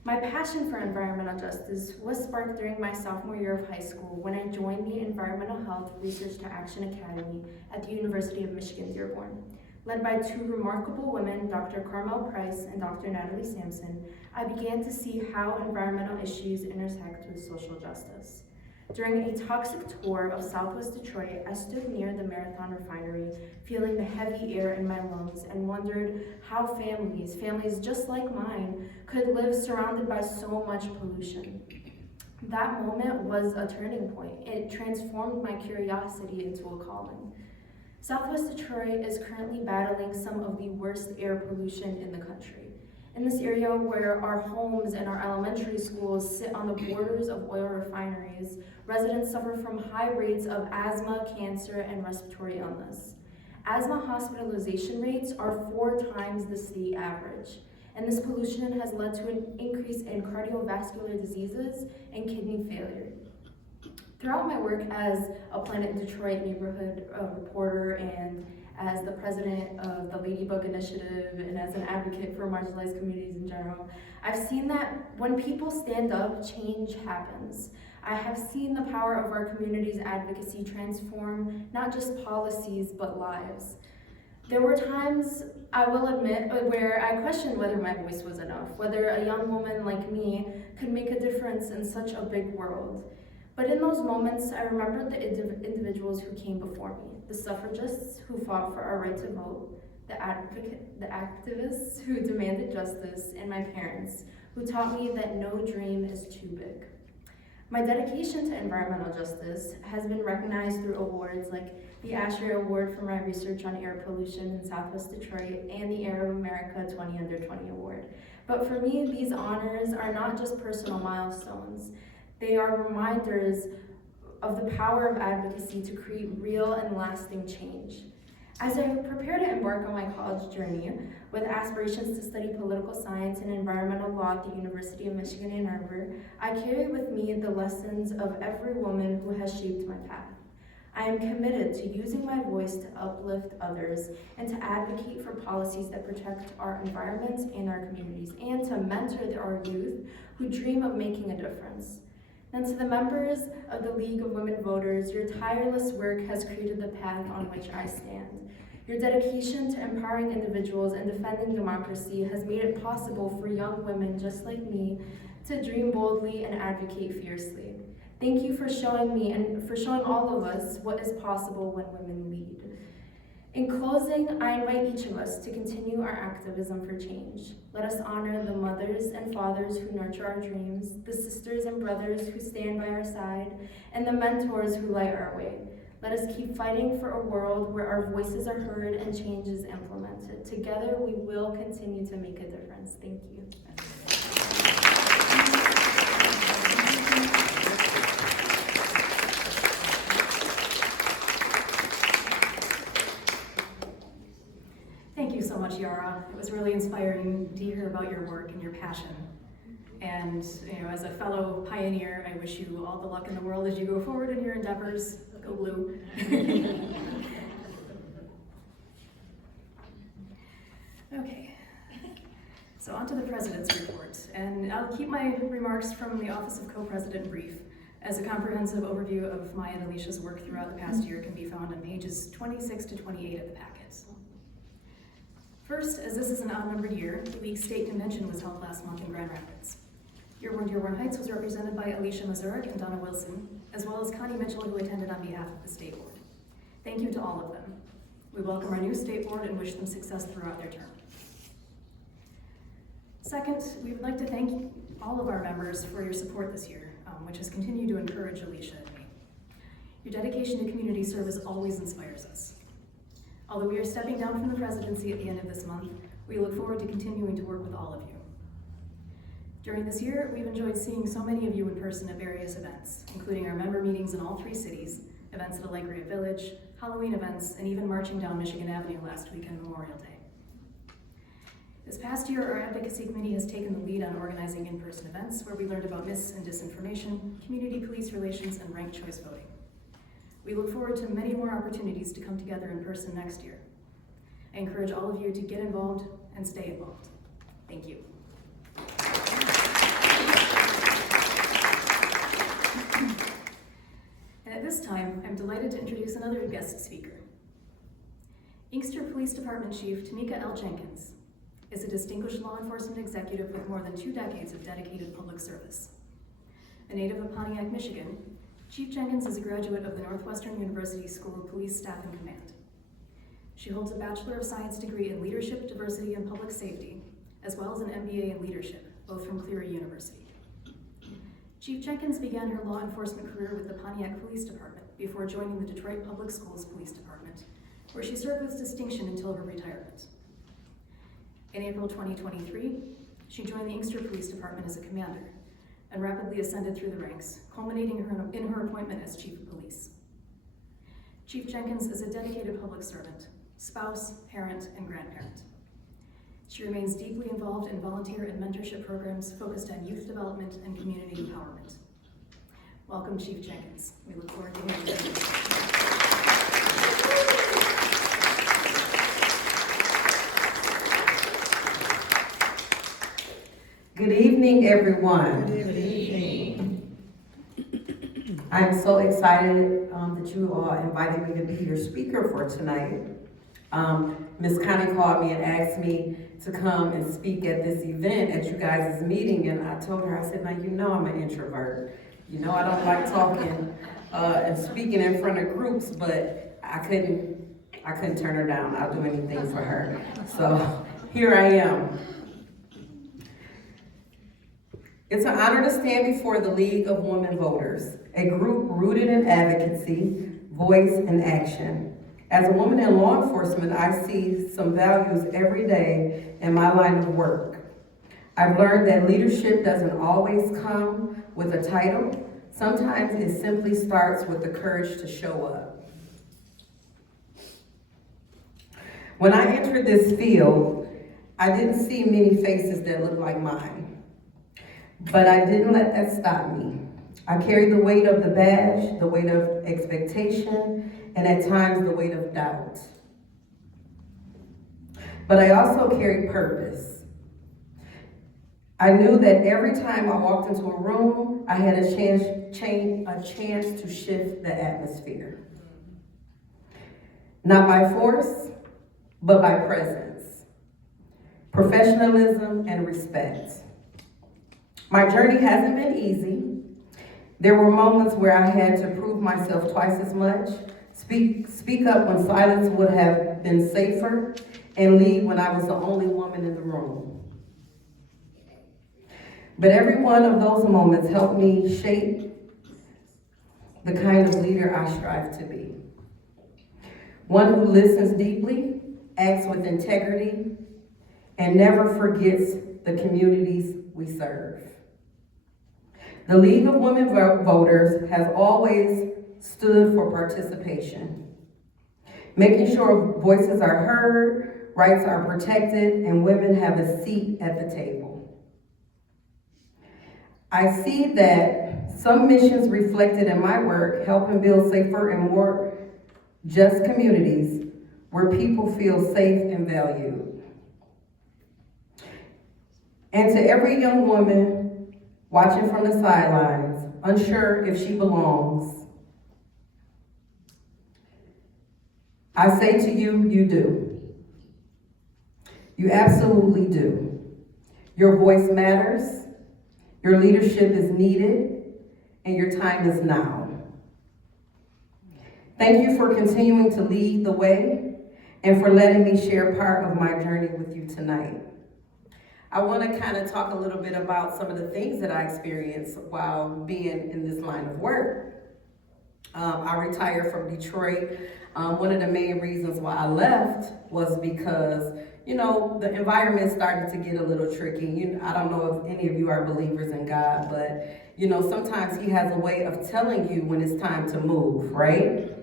My passion for environmental justice was sparked during my sophomore year of high school when I joined the Environmental Health Research to Action Academy at the University of Michigan, Dearborn. Led by two remarkable women, Dr. Carmel Price and Dr. Natalie Sampson, I began to see how environmental issues intersect with social justice. During a toxic tour of Southwest Detroit, I stood near the Marathon Refinery, feeling the heavy air in my lungs, and wondered how families just like mine, could live surrounded by so much pollution. That moment was a turning point. It transformed my curiosity into a calling. Southwest Detroit is currently battling some of the worst air pollution in the country. In this area where our homes and our elementary schools sit on the borders of oil refineries, residents suffer from high rates of asthma, cancer, and respiratory illness. Asthma hospitalization rates are 4 times the state average, and this pollution has led to an increase in cardiovascular diseases and kidney failure. Throughout my work as a Planet Detroit neighborhood reporter and as the president of the Ladybug Initiative and as an advocate for marginalized communities in general, I've seen that when people stand up, change happens. I have seen the power of our community's advocacy transform not just policies, but lives. There were times, I will admit, where I questioned whether my voice was enough, whether a young woman like me could make a difference in such a big world. But in those moments, I remembered the individuals who came before me, the suffragists who fought for our right to vote, the activists who demanded justice, and my parents, who taught me that no dream is too big. My dedication to environmental justice has been recognized through awards like the Asher Award for my research on air pollution in Southwest Detroit and the Air of America 20 Under 20 Award. But for me, these honors are not just personal milestones. They are reminders of the power of advocacy to create real and lasting change. As I prepare to embark on my college journey with aspirations to study political science and environmental law at the University of Michigan Ann Arbor, I carry with me the lessons of every woman who has shaped my path. I am committed to using my voice to uplift others and to advocate for policies that protect our environments and our communities, and to mentor our youth who dream of making a difference. And to the members of the League of Women Voters, your tireless work has created the path on which I stand. Your dedication to empowering individuals and defending democracy has made it possible for young women just like me to dream boldly and advocate fiercely. Thank you for showing me and for showing all of us what is possible when women lead. In closing, I invite each of us to continue our activism for change. Let us honor the mothers and fathers who nurture our dreams, the sisters and brothers who stand by our side, and the mentors who light our way. Let us keep fighting for a world where our voices are heard and change is implemented. Together, we will continue to make a difference. Thank you. Thank you so much, Yara. It was really inspiring to hear about your work and your passion. And as a fellow pioneer, I wish you all the luck in the world as you go forward in your endeavors. Go blue. Okay, so on to the President's report. And I'll keep my remarks from the Office of Co-President brief, as a comprehensive overview of my and Alicia's work throughout the past year can be found on pages 26 to 28 of the packets. First, as this is an odd-numbered year, the League State Convention was held last month in Grand Rapids. Dearborn Heights was represented by Alicia Mazurik and Donna Wilson, as well as Connie Mitchell, who attended on behalf of the State Board. Thank you to all of them. We welcome our new State Board and wish them success throughout their term. Second, we would like to thank all of our members for your support this year, which has continued to encourage Alicia and me. Your dedication to community service always inspires us. Although we are stepping down from the presidency at the end of this month, we look forward to continuing to work with all of you. During this year, we've enjoyed seeing so many of you in person at various events, including our member meetings in all 3 cities, events at Allegria Village, Halloween events, and even marching down Michigan Avenue last week on Memorial Day. This past year, our advocacy committee has taken the lead on organizing in-person events where we learned about mis- and disinformation, community police relations, and ranked choice voting. We look forward to many more opportunities to come together in person next year. I encourage all of you to get involved and stay involved. Thank you. And at this time, I'm delighted to introduce another guest speaker. Inkster Police Department Chief Tamika L. Jenkins is a distinguished law enforcement executive with more than 2 decades of dedicated public service. A native of Pontiac, Michigan, Chief Jenkins is a graduate of the Northwestern University School of Police Staff and Command. She holds a Bachelor of Science degree in Leadership, Diversity, and Public Safety, as well as an MBA in Leadership, both from Cleary University. Chief Jenkins began her law enforcement career with the Pontiac Police Department before joining the Detroit Public Schools Police Department, where she served with distinction until her retirement. In April 2023, she joined the Inkster Police Department as a commander and rapidly ascended through the ranks, culminating in her appointment as Chief of Police. Chief Jenkins is a dedicated public servant, spouse, parent, and grandparent. She remains deeply involved in volunteer and mentorship programs focused on youth development and community empowerment. Welcome, Chief Jenkins. We look forward to hearing from you. Good evening, everyone. Good evening. I'm so excited that you all invited me to be your speaker for tonight. Ms. Connie called me and asked me to come and speak at this event at you guys' meeting, and I told her, I said, now you know I'm an introvert. You know I don't like talking and speaking in front of groups, but I couldn't turn her down. I'll do anything for her. So here I am. It's an honor to stand before the League of Women Voters, a group rooted in advocacy, voice, and action. As a woman in law enforcement, I see some values every day in my line of work. I've learned that leadership doesn't always come with a title. Sometimes it simply starts with the courage to show up. When I entered this field, I didn't see many faces that looked like mine. But I didn't let that stop me. I carried the weight of the badge, the weight of expectation, and at times the weight of doubt. But I also carried purpose. I knew that every time I walked into a room, I had a chance to shift the atmosphere. Not by force, but by presence, professionalism, and respect. My journey hasn't been easy. There were moments where I had to prove myself twice as much, speak up when silence would have been safer, and lead when I was the only woman in the room. But every one of those moments helped me shape the kind of leader I strive to be. One who listens deeply, acts with integrity, and never forgets the communities we serve. The League of Women Voters has always stood for participation, making sure voices are heard, rights are protected, and women have a seat at the table. I see that some missions reflected in my work helping build safer and more just communities where people feel safe and valued. And to every young woman watching from the sidelines, unsure if she belongs, I say to you, you do. You absolutely do. Your voice matters, your leadership is needed, and your time is now. Thank you for continuing to lead the way and for letting me share part of my journey with you tonight. I want to kind of talk a little bit about some of the things that I experienced while being in this line of work. I retired from Detroit. One of the main reasons why I left was because, the environment started to get a little tricky. I don't know if any of you are believers in God, but, sometimes He has a way of telling you when it's time to move, right?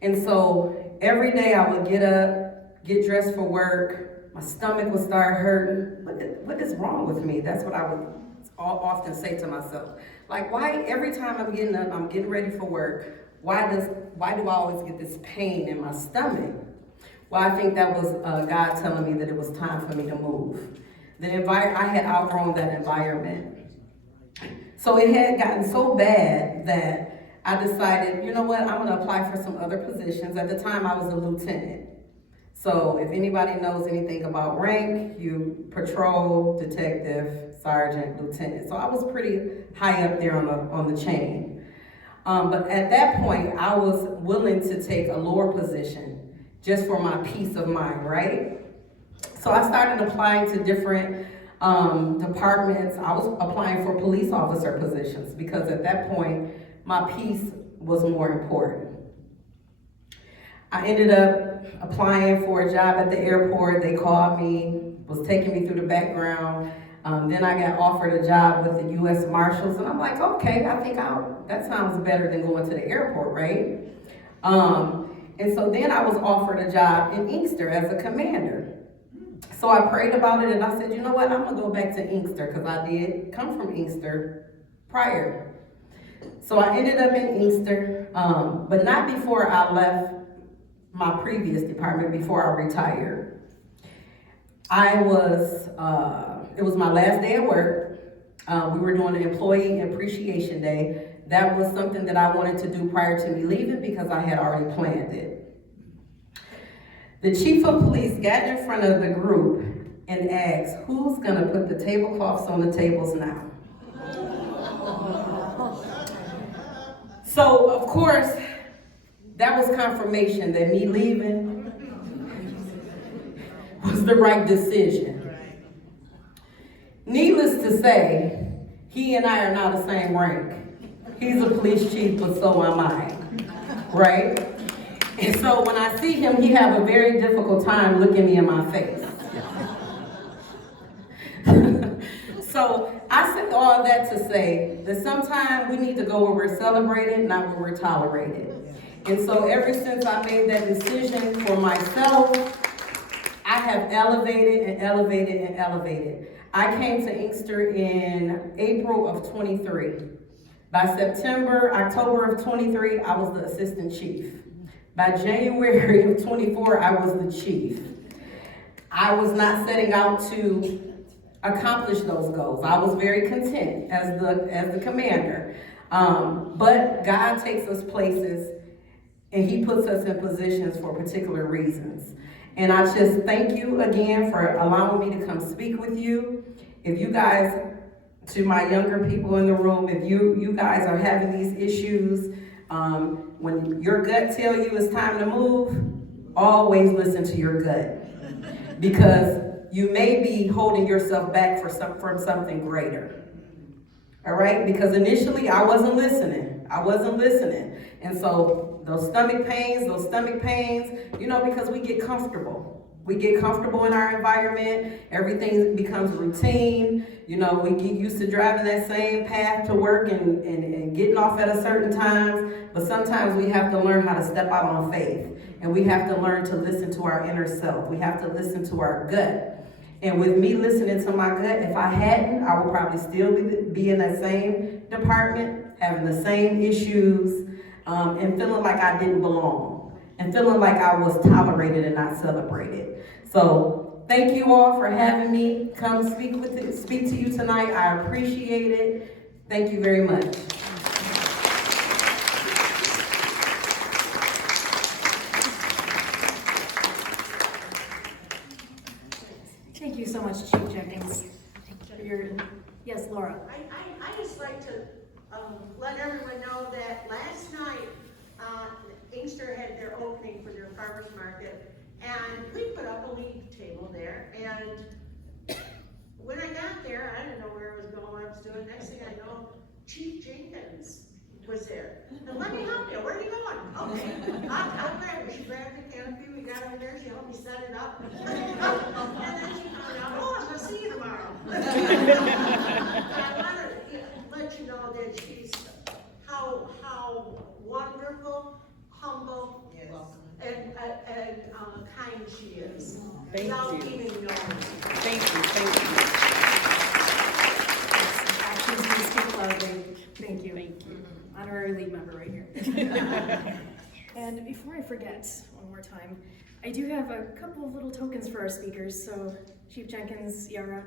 And so every day I would get up, get dressed for work, my stomach would start hurting. What is wrong with me? That's what I would often say to myself. Like, why every time I'm getting up, I'm getting ready for work, why do I always get this pain in my stomach? Well, I think that was God telling me that it was time for me to move. I had outgrown that environment. So it had gotten so bad that I decided, you know what, I'm gonna apply for some other positions. At the time I was a lieutenant. So if anybody knows anything about rank, you patrol, detective, sergeant, lieutenant. So I was pretty high up there on the chain. But at that point, I was willing to take a lower position just for my peace of mind, right? So I started applying to different departments. I was applying for police officer positions because at that point, my peace was more important. I ended up applying for a job at the airport. They called me, was taking me through the background. Then I got offered a job with the U.S. Marshals, and I'm like, okay, I think that sounds better than going to the airport, right? And so then I was offered a job in Inkster as a commander. So I prayed about it, and I said, you know what, I'm gonna go back to Inkster, because I did come from Inkster prior. So I ended up in Inkster, but not before I left my previous department, before I retired. It was my last day at work. We were doing an employee appreciation day. That was something that I wanted to do prior to me leaving because I had already planned it. The chief of police got in front of the group and asked, who's gonna put the tablecloths on the tables now? So, of course, that was confirmation that me leaving was the right decision. Needless to say, he and I are now the same rank. He's a police chief, but so am I, right? And so when I see him, he have a very difficult time looking me in my face. So I said all that to say that sometimes we need to go where we're celebrated, not where we're tolerated. And so ever since I made that decision for myself, I have elevated and elevated and elevated. I came to Inkster in April of 23. By October of 23, I was the assistant chief. By January of 24, I was the chief. I was not setting out to accomplish those goals. I was very content as the commander. But God takes us places and he puts us in positions for particular reasons. And I just thank you again for allowing me to come speak with you. If you guys, to my younger people in the room, if you guys are having these issues, when your gut tells you it's time to move, always listen to your gut. Because you may be holding yourself back from something greater. All right? Because initially I wasn't listening. And so those stomach pains, because we get comfortable. We get comfortable in our environment. Everything becomes routine. We get used to driving that same path to work and getting off at a certain time. But sometimes we have to learn how to step out on faith. And we have to learn to listen to our inner self. We have to listen to our gut. And with me listening to my gut, if I hadn't, I would probably still be in that same department, having the same issues, and feeling like I didn't belong, and feeling like I was tolerated and not celebrated. So thank you all for having me come speak to you tonight. I appreciate it. Thank you very much. Thank you so much, Chief Jenkins. Yes, Laura. I just like to let everyone know that last night, Inkster had their opening for their farmers market, and we put up a league table there, and when I got there, I didn't know where I was going, what I was doing. Next thing I know, Chief Jenkins was there. And let me help you, where are you going? Okay, I'll grab her. She grabbed the canopy, we got over there, she helped me set it up. And then she found out, oh, I'm gonna see you tomorrow. I want to let you know that she's, how wonderful, humble, and kind she is. Thank Without you. even knowing. Thank you. Actions speak loudly. Thank you. Honorary league member right here. And before I forget, one more time, I do have a couple of little tokens for our speakers. So Chief Jenkins, Yara,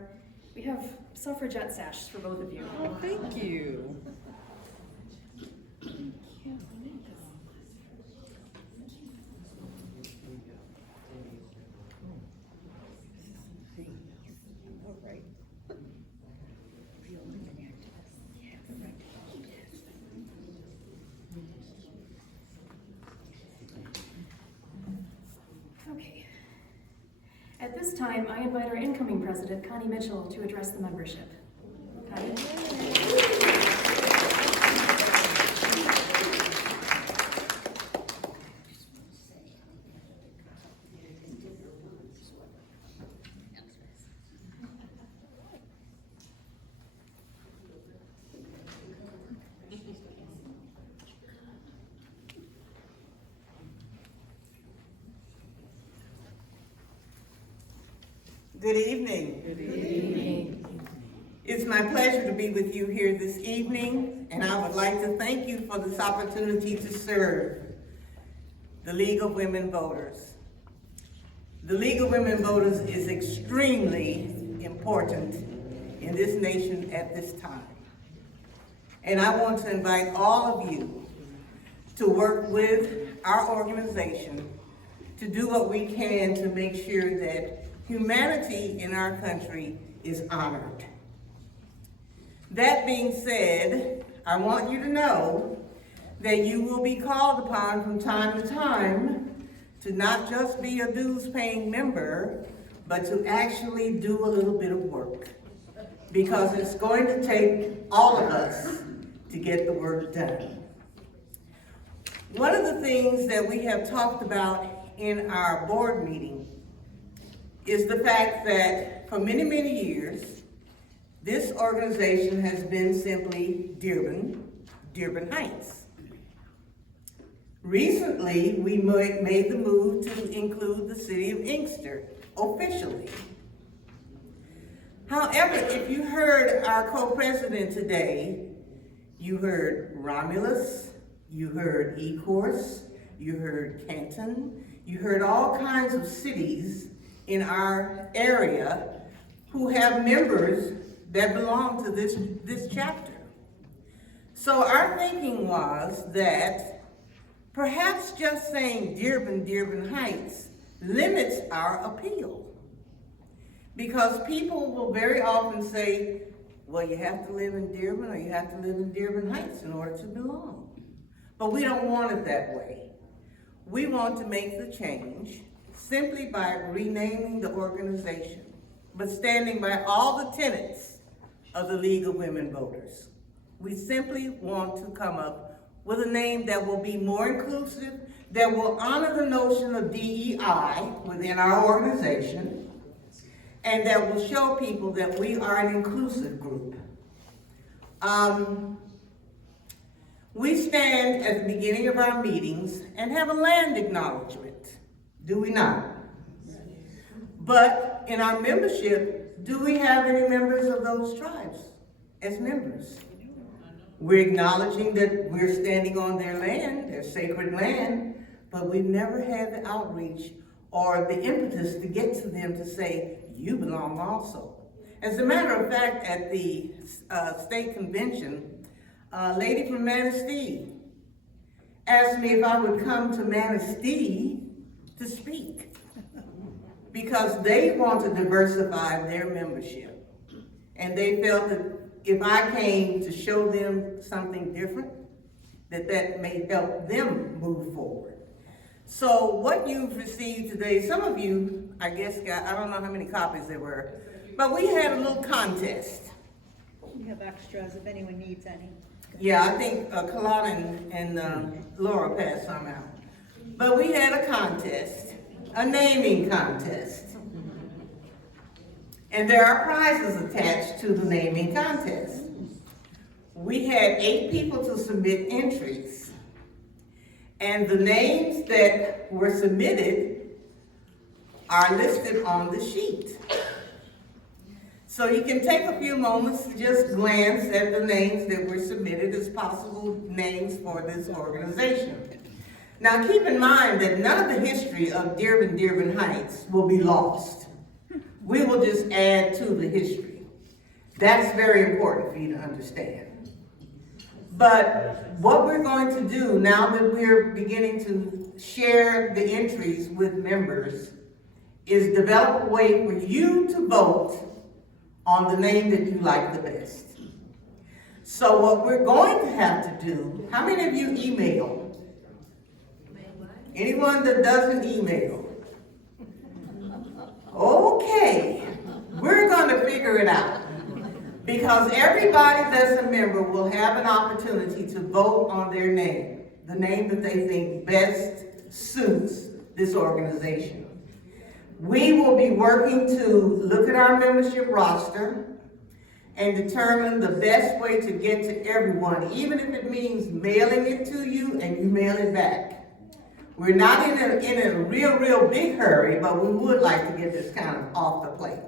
we have suffragette sashes for both of you. Oh, thank you. At this time, I invite our incoming president, Connie Mitchell, to address the membership. Connie? Good evening. Good evening. It's my pleasure to be with you here this evening, and I would like to thank you for this opportunity to serve the League of Women Voters. The League of Women Voters is extremely important in this nation at this time. And I want to invite all of you to work with our organization to do what we can to make sure that humanity in our country is honored. That being said, I want you to know that you will be called upon from time to time to not just be a dues-paying member, but to actually do a little bit of work. Because it's going to take all of us to get the work done. One of the things that we have talked about in our board meeting is the fact that for many, many years, this organization has been simply Dearborn Heights. Recently, we made the move to include the city of Inkster officially. However, if you heard our co-president today, you heard Romulus, you heard Ecorse, you heard Canton, you heard all kinds of cities in our area who have members that belong to this chapter. So our thinking was that perhaps just saying Dearborn Heights limits our appeal. Because people will very often say, well, you have to live in Dearborn or you have to live in Dearborn Heights in order to belong. But we don't want it that way. We want to make the change simply by renaming the organization, but standing by all the tenets of the League of Women Voters. We simply want to come up with a name that will be more inclusive, that will honor the notion of DEI within our organization, and that will show people that we are an inclusive group. We stand at the beginning of our meetings and have a land acknowledgement, do we not? But in our membership, do we have any members of those tribes as members? We're acknowledging that we're standing on their land, their sacred land, but we've never had the outreach or the impetus to get to them to say, you belong also. As a matter of fact, at the state convention, a lady from Manistee asked me if I would come to Manistee to speak because they want to diversify their membership. And they felt that if I came to show them something different, that may help them move forward. So what you've received today, some of you, I guess, got, I don't know how many copies there were, but we had a little contest. We have extras if anyone needs any. Yeah, I think Kalana and Laura passed some out. But we had a contest, a naming contest. And there are prizes attached to the naming contest. We had 8 people to submit entries. And the names that were submitted are listed on the sheet. So you can take a few moments to just glance at the names that were submitted as possible names for this organization. Now keep in mind that none of the history of Dearborn Heights will be lost. We will just add to the history. That's very important for you to understand. But what we're going to do now that we're beginning to share the entries with members is develop a way for you to vote on the name that you like the best. So what we're going to have to do, how many of you email? Anyone that doesn't email? Oh, Okay, we're gonna figure it out. Because everybody that's a member will have an opportunity to vote on their name, the name that they think best suits this organization. We will be working to look at our membership roster and determine the best way to get to everyone, even if it means mailing it to you and you mail it back. We're not in a real big hurry, but we would like to get this kind of off the plate.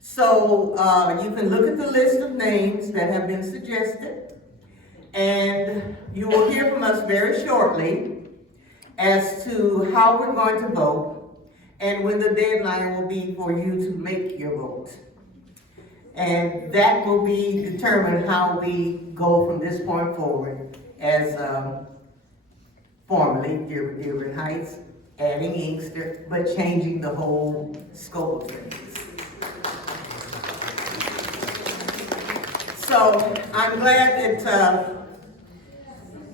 So you can look at the list of names that have been suggested, and you will hear from us very shortly as to how we're going to vote and when the deadline will be for you to make your vote. And that will be determined how we go from this point forward as formally Dearborn Heights, adding Inkster, but changing the whole scope of things. So I'm glad that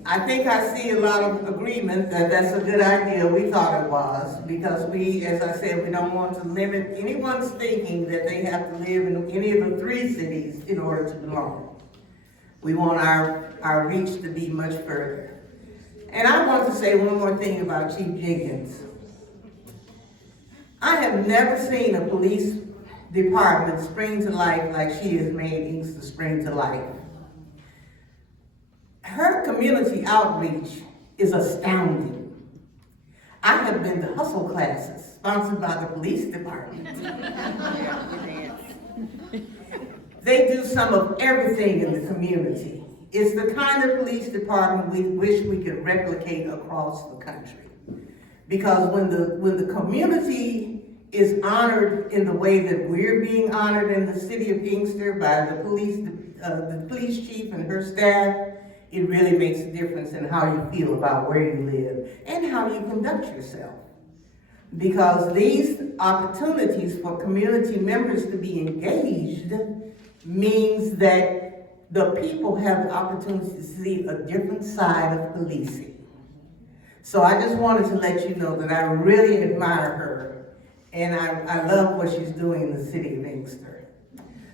I think I see a lot of agreement that that's a good idea. We thought it was, because we, as I said, we don't want to limit anyone's thinking that they have to live in any of the 3 cities in order to belong. We want our reach to be much further. And I want to say one more thing about Chief Jenkins. I have never seen a police department spring to life like she has made Inkster spring to life. Her community outreach is astounding. I have been to hustle classes sponsored by the police department. They do some of everything in the community. It's the kind of police department we wish we could replicate across the country. Because when the community is honored in the way that we're being honored in the city of Inkster by the police chief and her staff, it really makes a difference in how you feel about where you live and how you conduct yourself. Because these opportunities for community members to be engaged means that the people have the opportunity to see a different side of policing. So I just wanted to let you know that I really admire her, and I love what she's doing in the city of Inkster.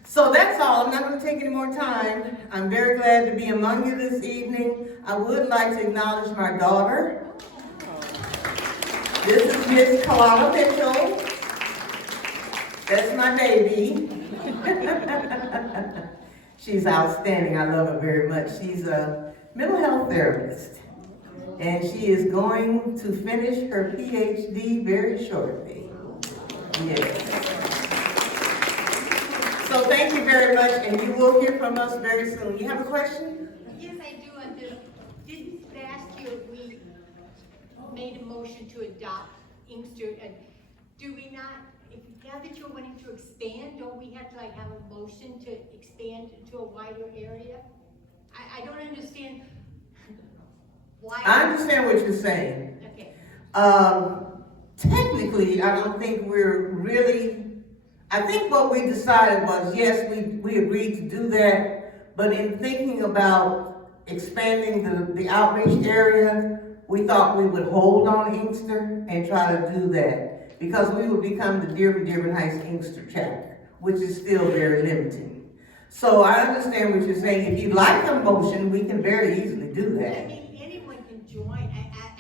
So that's all. I'm not going to take any more time. I'm very glad to be among you this evening. I would like to acknowledge my daughter. This is Miss Kalana Mitchell. That's my baby. She's outstanding. I love her very much. She's a mental health therapist, and she is going to finish her PhD very shortly. Yes. So thank you very much, and you will hear from us very soon. You have a question? Yes, I do. Didn't last year we made a motion to adopt Inkster? Do we not? Now that you're wanting to expand, don't we have to have a motion to expand to a wider area? I don't understand why. I understand what you're saying. Okay. Technically, I don't think we're really, I think what we decided was, yes, we agreed to do that, but in thinking about expanding the outreach area, we thought we would hold on Inkster and try to do that, because we would become the Dearborn Heights Inkster chapter, which is still very limiting. So I understand what you're saying. If you'd like a motion, we can very easily do that. I mean, anyone can join,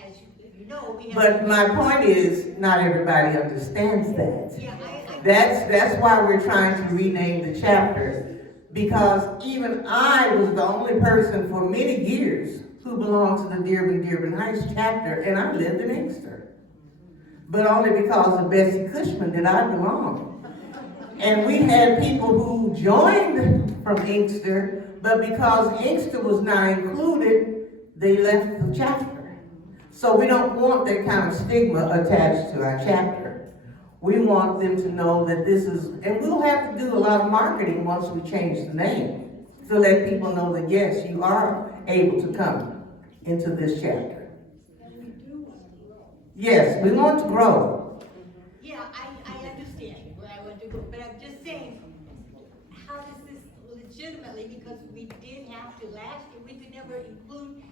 as you know. We have. But my point is, not everybody understands that. Yeah, That's why we're trying to rename the chapter, because even I was the only person for many years who belonged to the Dearborn Heights chapter, and I lived in Inkster. But only because of Bessie Cushman did I belong. And we had people who joined from Inkster, but because Inkster was not included, they left the chapter. So we don't want that kind of stigma attached to our chapter. We want them to know that this is, and we'll have to do a lot of marketing once we change the name to let people know that yes, you are able to come into this chapter. Yes, we want to grow. Yeah, I understand where I want to go, but I'm just saying, how does this legitimately, because we did have to last year, we could never include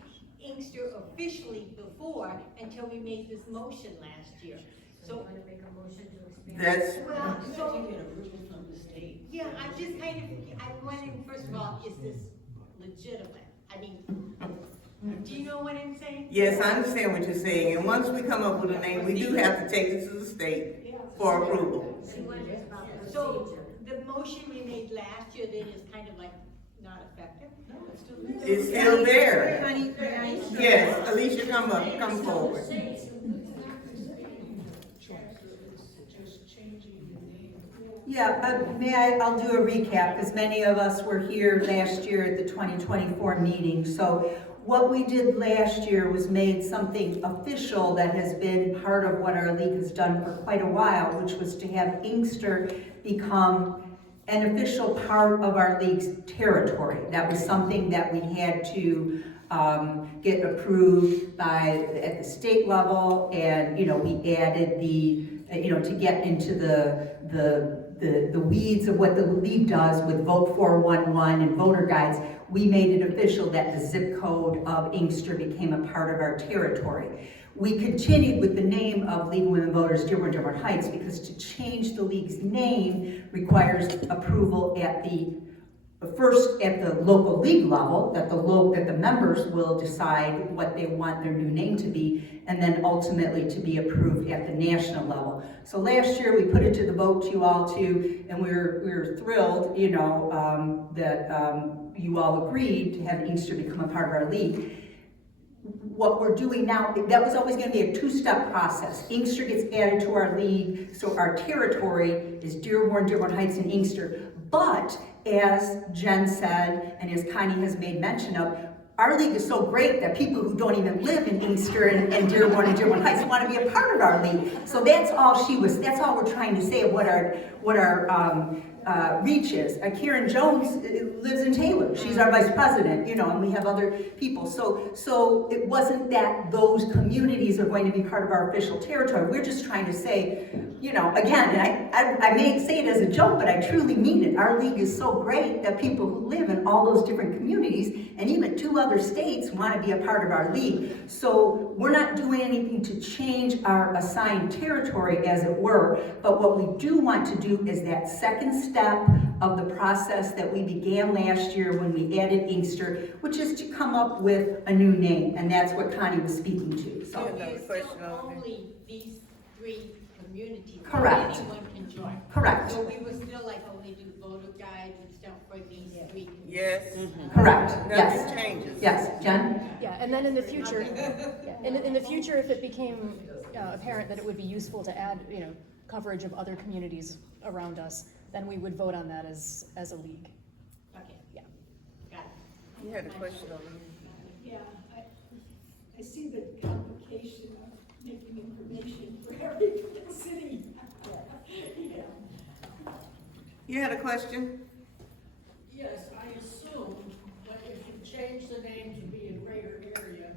Inkster officially before until we made this motion last year. So, Want to make a motion to expand? That's, well, so, You get approval from the state. yeah, I'm just kind of, I'm wondering, first of all, is this legitimate? I mean, do you know what I'm saying? yes, I understand what you're saying, and once we come up with a name, we do have to take it to the state for approval. She wonders about the So, procedure. the motion we made last year then is kind of like not effective? No, it's still there. It's still there. Connie, may I? Yes, Alicia, come forward. Yeah, I'll do a recap, because many of us were here last year at the 2024 meeting. So what we did last year was made something official that has been part of what our league has done for quite a while, which was to have Inkster become an official part of our league's territory. That was something that we had to get approved at the state level, and, we added to get into the weeds of what the league does with Vote 411 and voter guides, we made it official that the zip code of Inkster became a part of our territory. We continued with the name of League of Women Voters Dearborn Heights, because to change the league's name requires approval at the local league level, that the members will decide what they want their new name to be, and then ultimately to be approved at the national level. So last year we put it to the vote to you all too, and we were thrilled, that you all agreed to have Inkster become a part of our league. What we're doing now, that was always going to be a two-step process. Inkster gets added to our league, so our territory is Dearborn Heights, and Inkster. But as Jen said, and as Connie has made mention of, our league is so great that people who don't even live in Inkster and Dearborn Heights want to be a part of our league. So that's all we're trying to say of what our reach is. Karen Jones lives in Taylor. She's our vice president, and we have other people. So it wasn't that those communities are going to be part of our official territory. We're just trying to say, again, and I may say it as a joke, but I truly mean it. Our league is so great that people who live in all those different communities and even 2 other states want to be a part of our league. So we're not doing anything to change our assigned territory, as it were, but what we do want to do is that second step of the process that we began last year when we added Inkster, which is to come up with a new name, and that's what Connie was speaking to. So, It's still only these 3 communities. Correct. Anyone can join. Correct. So we will still only do voter guides and stuff for these 3 communities. Yes. Correct. Nothing Yes. changes. Yes. Jen? Yeah, and then in the future, in the future, if it became apparent that it would be useful to add, coverage of other communities around us, then we would vote on that as a league. Okay, Yeah. got it. You had a question over Yeah, I see the complication of making information for every city. Yeah. You had a question? Yes, I assume that if you change the name to be a greater area,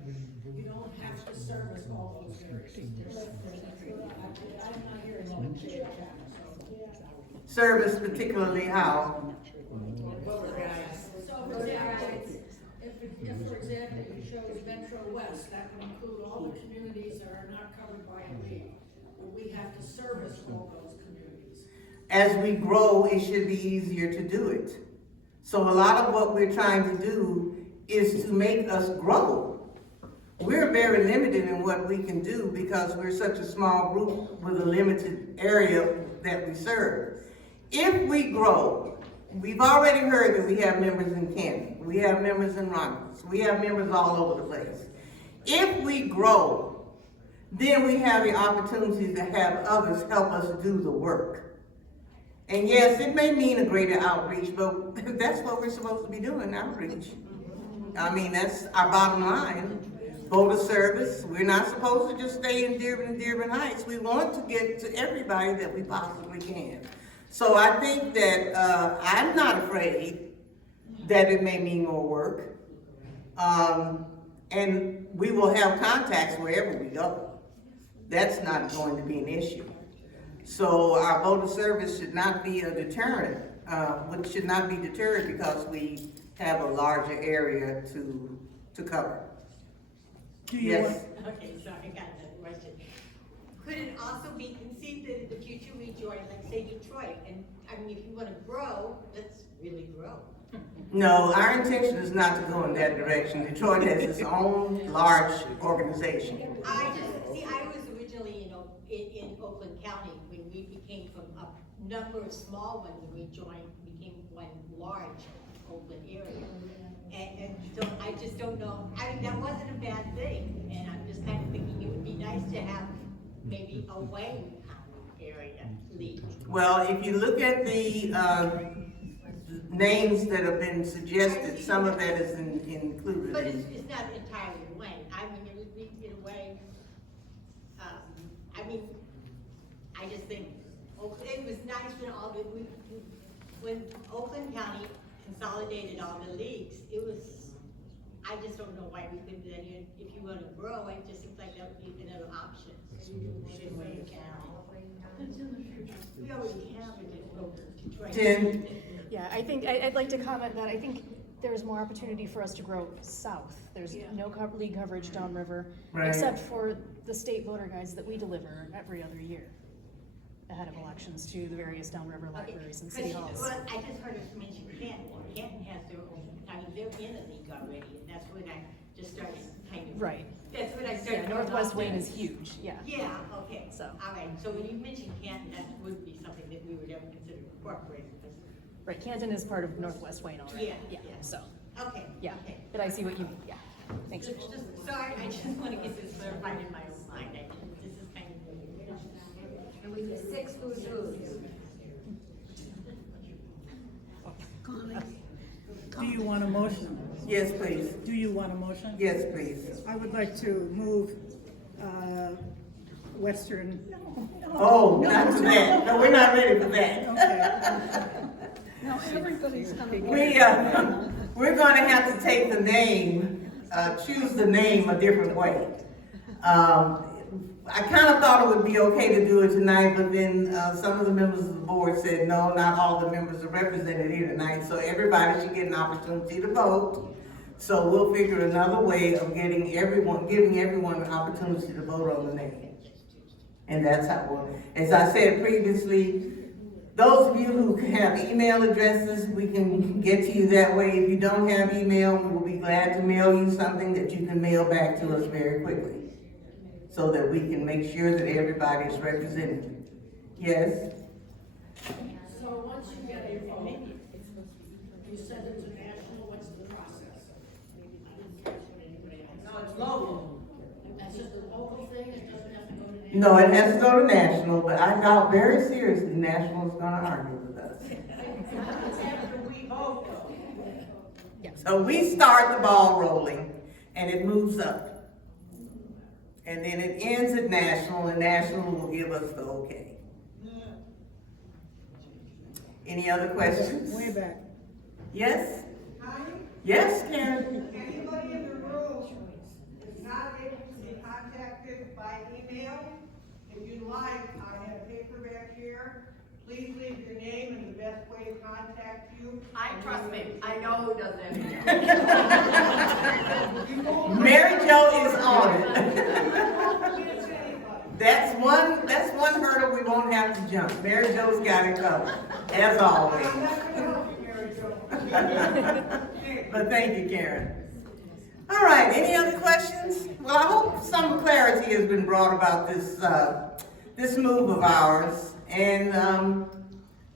you don't have to service all those areas. I'm not hearing all the change Service particularly how? voter guides. So for example, if for example you chose Metro West, that would include all the communities that are not covered by a league. But we have to service all those communities. As we grow, it should be easier to do it. So a lot of what we're trying to do is to make us grow. We're very limited in what we can do because we're such a small group with a limited area that we serve. If we grow, we've already heard that we have members in Canton, we have members in Romulus, we have members all over the place. If we grow, then we have the opportunity to have others help us do the work. And yes, it may mean a greater outreach, but that's what we're supposed to be doing, outreach. I mean, that's our bottom line. Voter service, we're not supposed to just stay in Dearborn Heights. We want to get to everybody that we possibly can. So I think that I'm not afraid that it may mean more work. And we will have contacts wherever we go. That's not going to be an issue. So our voter service should not be a deterrent, which should not be deterred because we have a larger area to cover. Yes. Okay, sorry, I got another question. could it also be conceived that in the future we join, like say Detroit, and I mean, if you wanna grow, let's really grow. No, our intention is not to go in that direction. Detroit has its own large organization. I was originally in Oakland County when we became from a number of small ones and we became one large Oakland area. And so I just don't know, I mean, that wasn't a bad thing, and I'm just kind of thinking it would be nice to have maybe a Wayne County area league. Well, if you look at the names that have been suggested, some of that is included. But it's not entirely Wayne, I mean, it would be in a way, I mean, I just think, it was nice when Oakland County consolidated all the leagues, it was, I just don't know why we couldn't do that here. If you wanna grow, it just seems like that would be another option. We already have it in Oakland. Jen? Yeah, I think, I'd like to comment that I think there's more opportunity for us to grow south. There's no league coverage downriver, Right. except for the state voter guides that we deliver every other year ahead of elections to the various downriver libraries and city halls. Well, I just heard us mention Canton. Canton has their own, I mean, they're in a league already, and that's when I just started kind of. Right. That's when I started. Yeah, Northwest Wayne is huge, yeah. Yeah, okay. So. All right, so when you mentioned Canton, that would be something that we would ever consider incorporating. Right, Canton is part of Northwest Wayne already. Yeah. So, Okay. yeah, Okay. but I see what you mean, yeah. Thanks. Sorry, I just want to get this clarified in my own mind. This is kind of. And we do 6 who's who's. Do you want a motion? Yes, please. Do you want a motion? Yes, please. I would like to move, Western. Oh, not to that. No, we're not ready for that. Okay. Now, everybody's gonna. We're gonna have to take the name, choose the name a different way. I kind of thought it would be okay to do it tonight, but then some of the members of the board said, no, not all the members are represented here tonight, so everybody should get an opportunity to vote. So we'll figure another way of giving everyone an opportunity to vote on the name. And that's how, as I said previously, those of you who have email addresses, we can get to you that way. If you don't have email, we will be glad to mail you something that you can mail back to us very quickly, so that we can make sure that everybody is represented. Yes? So once you get a vote, you send it to national, what's the process? No, it's local. That's just a local thing, it doesn't have to go to national? No, it has to go to national, but I doubt very seriously national is gonna argue with us. After we vote though. So we start the ball rolling and it moves up. And then it ends at national, and national will give us the okay. Any other questions? Way back. Yes? Hi, Yes, Karen? anybody in the room is not able to be contacted by email? If you'd like, I have paper back here. Please leave your name and the best way to contact you. Trust me, I know who does that. Mary Jo is on it. That's one hurdle we won't have to jump. Mary Jo's got it covered, as always. I'm not gonna help you, Mary Jo. But thank you, Karen. All right, any other questions? Well, I hope some clarity has been brought about this move of ours. And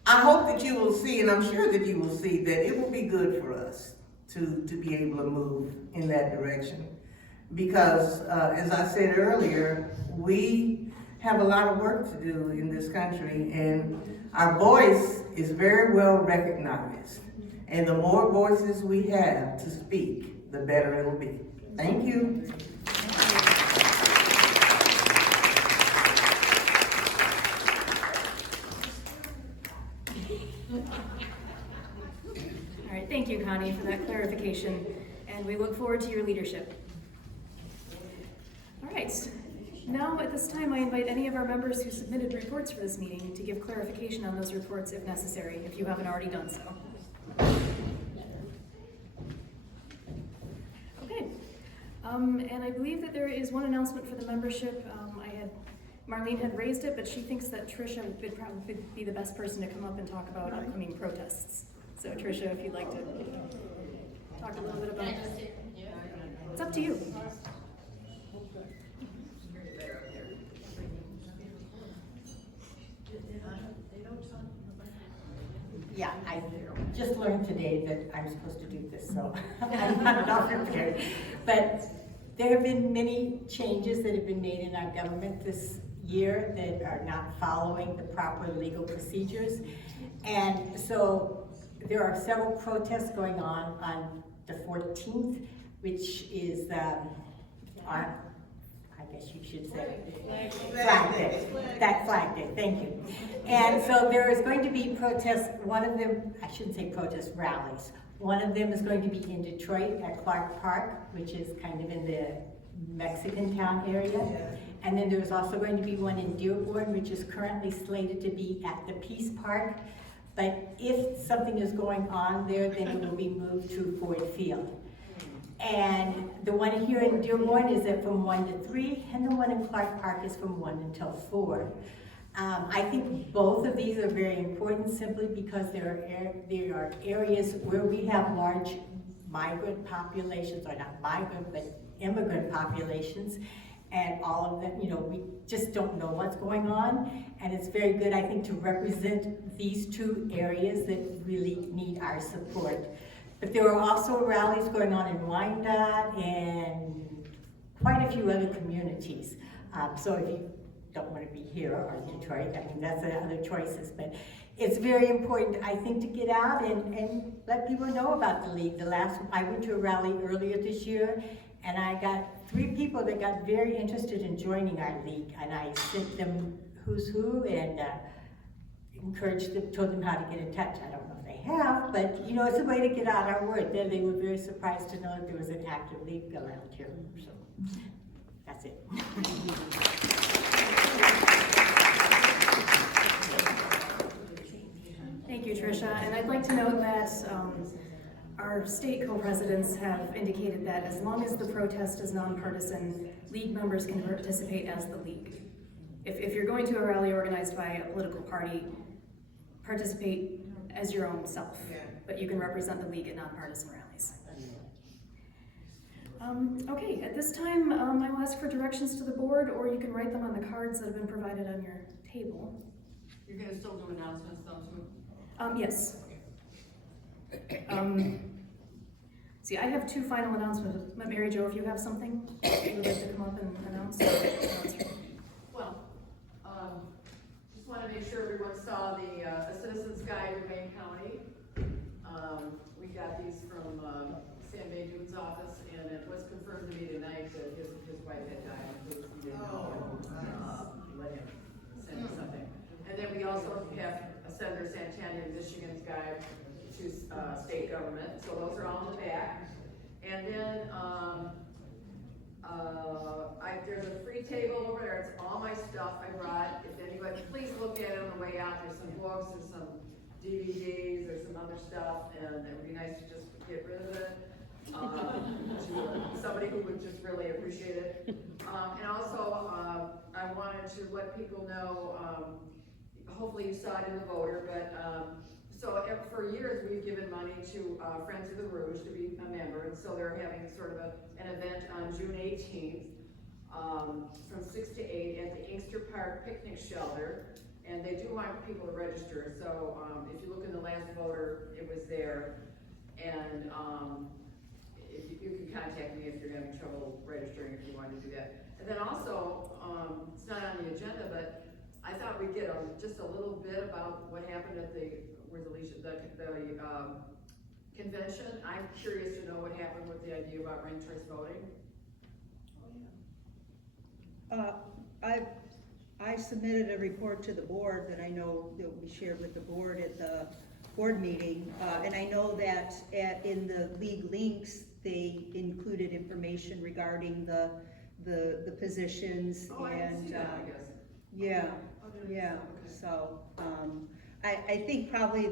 I hope that you will see, and I'm sure that you will see, that it will be good for us to be able to move in that direction. Because, as I said earlier, we have a lot of work to do in this country, and our voice is very well recognized. And the more voices we have to speak, the better it'll be. Thank you. All right, thank you, Connie, for that clarification, and we look forward to your leadership. All right, now at this time, I invite any of our members who submitted reports for this meeting to give clarification on those reports if necessary, if you haven't already done so. Okay, and I believe that there is one announcement for the membership. I had Marlene had raised it, but she thinks that Tricia would probably be the best person to come up and talk about upcoming protests. So Tricia, if you'd like to talk a little bit about that. It's up to you. Yeah, I just learned today that I'm supposed to do this, so I'm not prepared. But there have been many changes that have been made in our government this year that are not following the proper legal procedures. And so there are several protests going on the 14th, which is I guess you should say Flag Day. That Flag Day, thank you. And so there is going to be protests, one of them, I shouldn't say protests, rallies. One of them is going to be in Detroit at Clark Park, which is kind of in the Mexican town area. And then there's also going to be one in Dearborn, which is currently slated to be at the Peace Park. But if something is going on there, then it will be moved to Ford Field. And the one here in Dearborn is from 1 to 3, and the one in Clark Park is from 1 until 4. I think both of these are very important simply because there are areas where we have large migrant populations, or not migrant, but immigrant populations, and all of them, you know, we just don't know what's going on, and it's very good, I think, to represent these two areas that really need our support. But there are also rallies going on in Wyandotte and quite a few other communities. So if you don't want to be here or Detroit, I mean, that's the other choices. But it's very important, I think, to get out and let people know about the league. I went to a rally earlier this year, and I got 3 people that got very interested in joining our league. And I sent them who's who and encouraged them, told them how to get in touch. I don't know if they have, but you know, it's a way to get out our word. Then they were very surprised to know that there was an active league around here. So that's it. Thank you, Tricia. And I'd like to note that our state co-presidents have indicated that as long as the protest is nonpartisan, league members can participate as the league. If you're going to a rally organized by a political party, participate as your own self, but you can represent the league at nonpartisan rallies. Okay, at this time, I will ask for directions to the board, or you can write them on the cards that have been provided on your table. You're gonna still do announcements though too? Yes. See, I have 2 final announcements. Mary Jo, if you have something you would like to come up and announce. Well, just want to make sure everyone saw the a Citizen's Guide to Wayne County. We got these from Sam Baydoun's office, and it was confirmed to me tonight that his wife had died. He didn't let him send me something. And then we also have Senator Santana, Michigan's guide to state government. So those are all in the back. And then there's a free table over there. It's all my stuff I brought. If anybody, please look at it on the way out. There's some books, there's some DVDs, there's some other stuff, and it would be nice to just get rid of it. To somebody who would just really appreciate it. And also, I wanted to let people know, hopefully you saw it in the voter, but so for years we've given money to Friends of the Rouge to be a member, and so they're having sort of an event on June 18th from 6 to 8 at the Inkster Park Picnic Shelter, and they do want people to register. So if you look in the last voter, it was there, and if you can contact me if you're having trouble registering, if you want to do that. And then also, it's not on the agenda, but I thought we'd get just a little bit about what happened at the convention. I'm curious to know what happened with the idea about ranked choice voting. I submitted a report to the board that I know that will be shared with the board at the board meeting, and I know that in the league links they included information regarding the positions. Oh, I didn't see that, I guess. Yeah. So I think probably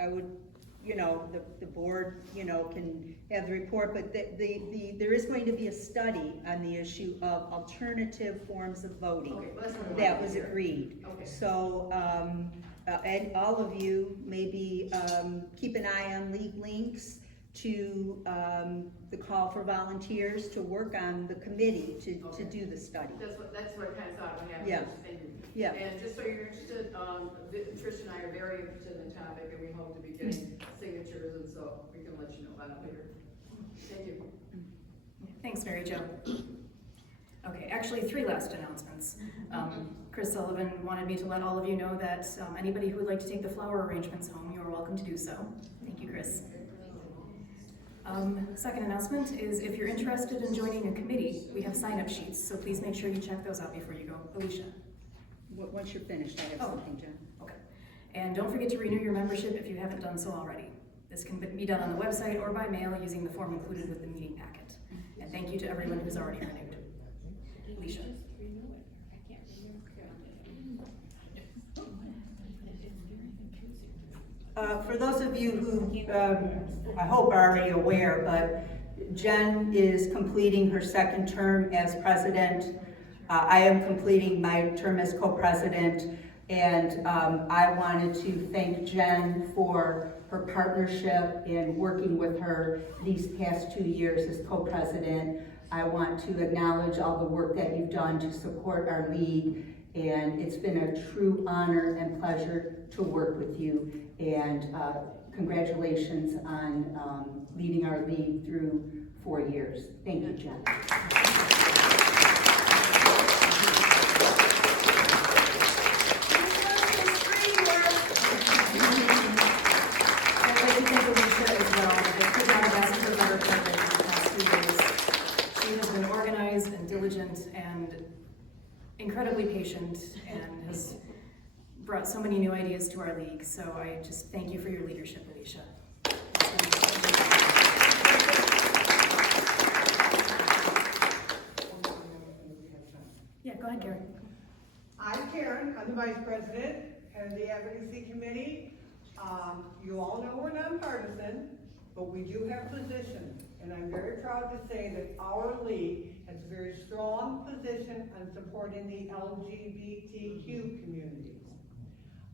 I would you know, the board, you know, can have the report, but there is going to be a study on the issue of alternative forms of voting. Okay, well, that's what I wanted That to was hear. agreed. Okay. So, and all of you maybe, keep an eye on league links to, the call for volunteers to work on the committee to do the study. That's what I kind of thought would happen. Yeah. Thank you. Yeah. And just so you're interested, Trish and I are very interested in the topic, and we hope to be getting signatures, and so we can let you know about it later. Thank you. Thanks, Mary Jo. Okay, actually, 3 last announcements. Chris Sullivan wanted me to let all of you know that anybody who would like to take the flower arrangements home, you are welcome to do so. Thank you, Chris. Second announcement is if you're interested in joining a committee, we have sign-up sheets, so please make sure you check those out before you go. Alicia. Once you're finished, I have something, Jen. Okay. And don't forget to renew your membership if you haven't done so already. This can be done on the website or by mail using the form included with the meeting packet. And thank you to everyone who's already renewed. Alicia. For those of you who, I hope are already aware, but Jen is completing her 2nd term as president. I am completing my term as co-president, and I wanted to thank Jen for her partnership in working with her these past 2 years as co-president. I want to acknowledge all the work that you've done to support our league, and it's been a true honor and pleasure to work with you. And congratulations on leading our league through 4 years. Thank you, Jen. And diligent and incredibly patient and has brought so many new ideas to our league. So I just thank you for your leadership, Alicia. Yeah, go ahead, Karen. I'm Karen, I'm the Vice President, head of the Advocacy Committee. You all know we're nonpartisan, but we do have positions. And I'm very proud to say that our league has a very strong position on supporting the LGBTQ community.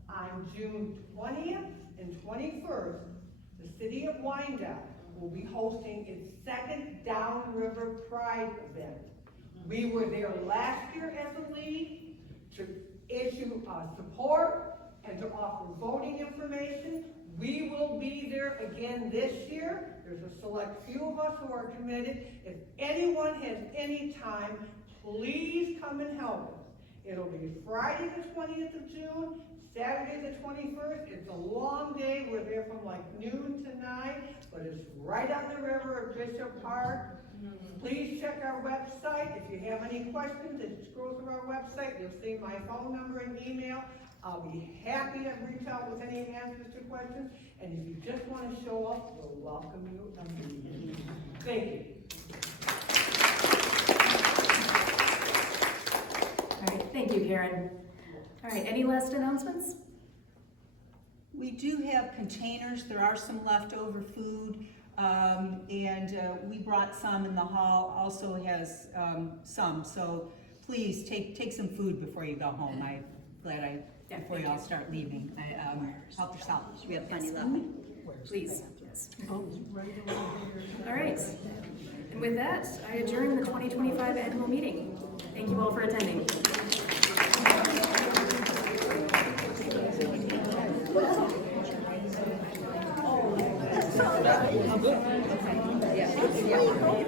On June 20th and 21st, the city of Wyandotte will be hosting its 2nd Downriver Pride event. We were there last year as a league to issue support and to offer voting information. We will be there again this year. There's a select few of us who are committed. If anyone has any time, please come and help us. It'll be Friday the 20th of June, Saturday the 21st. It's a long day. We're there from like noon to 9, but it's right on the river of Bishop Park. Please check our website. If you have any questions, if you scroll through our website, you'll see my phone number and email. I'll be happy to reach out with any answers to questions. And if you just want to show up, we'll welcome you immediately. Thank you. All right, thank you, Karen. All right, any last announcements? We do have containers. There are some leftover food, and we brought some, and the hall also has some. So please take some food before you go home. I'm glad before you all start leaving. Help yourself. We have plenty left. Please. Yes. All right. And with that, I adjourn the 2025 annual meeting. Thank you all for attending. Yeah.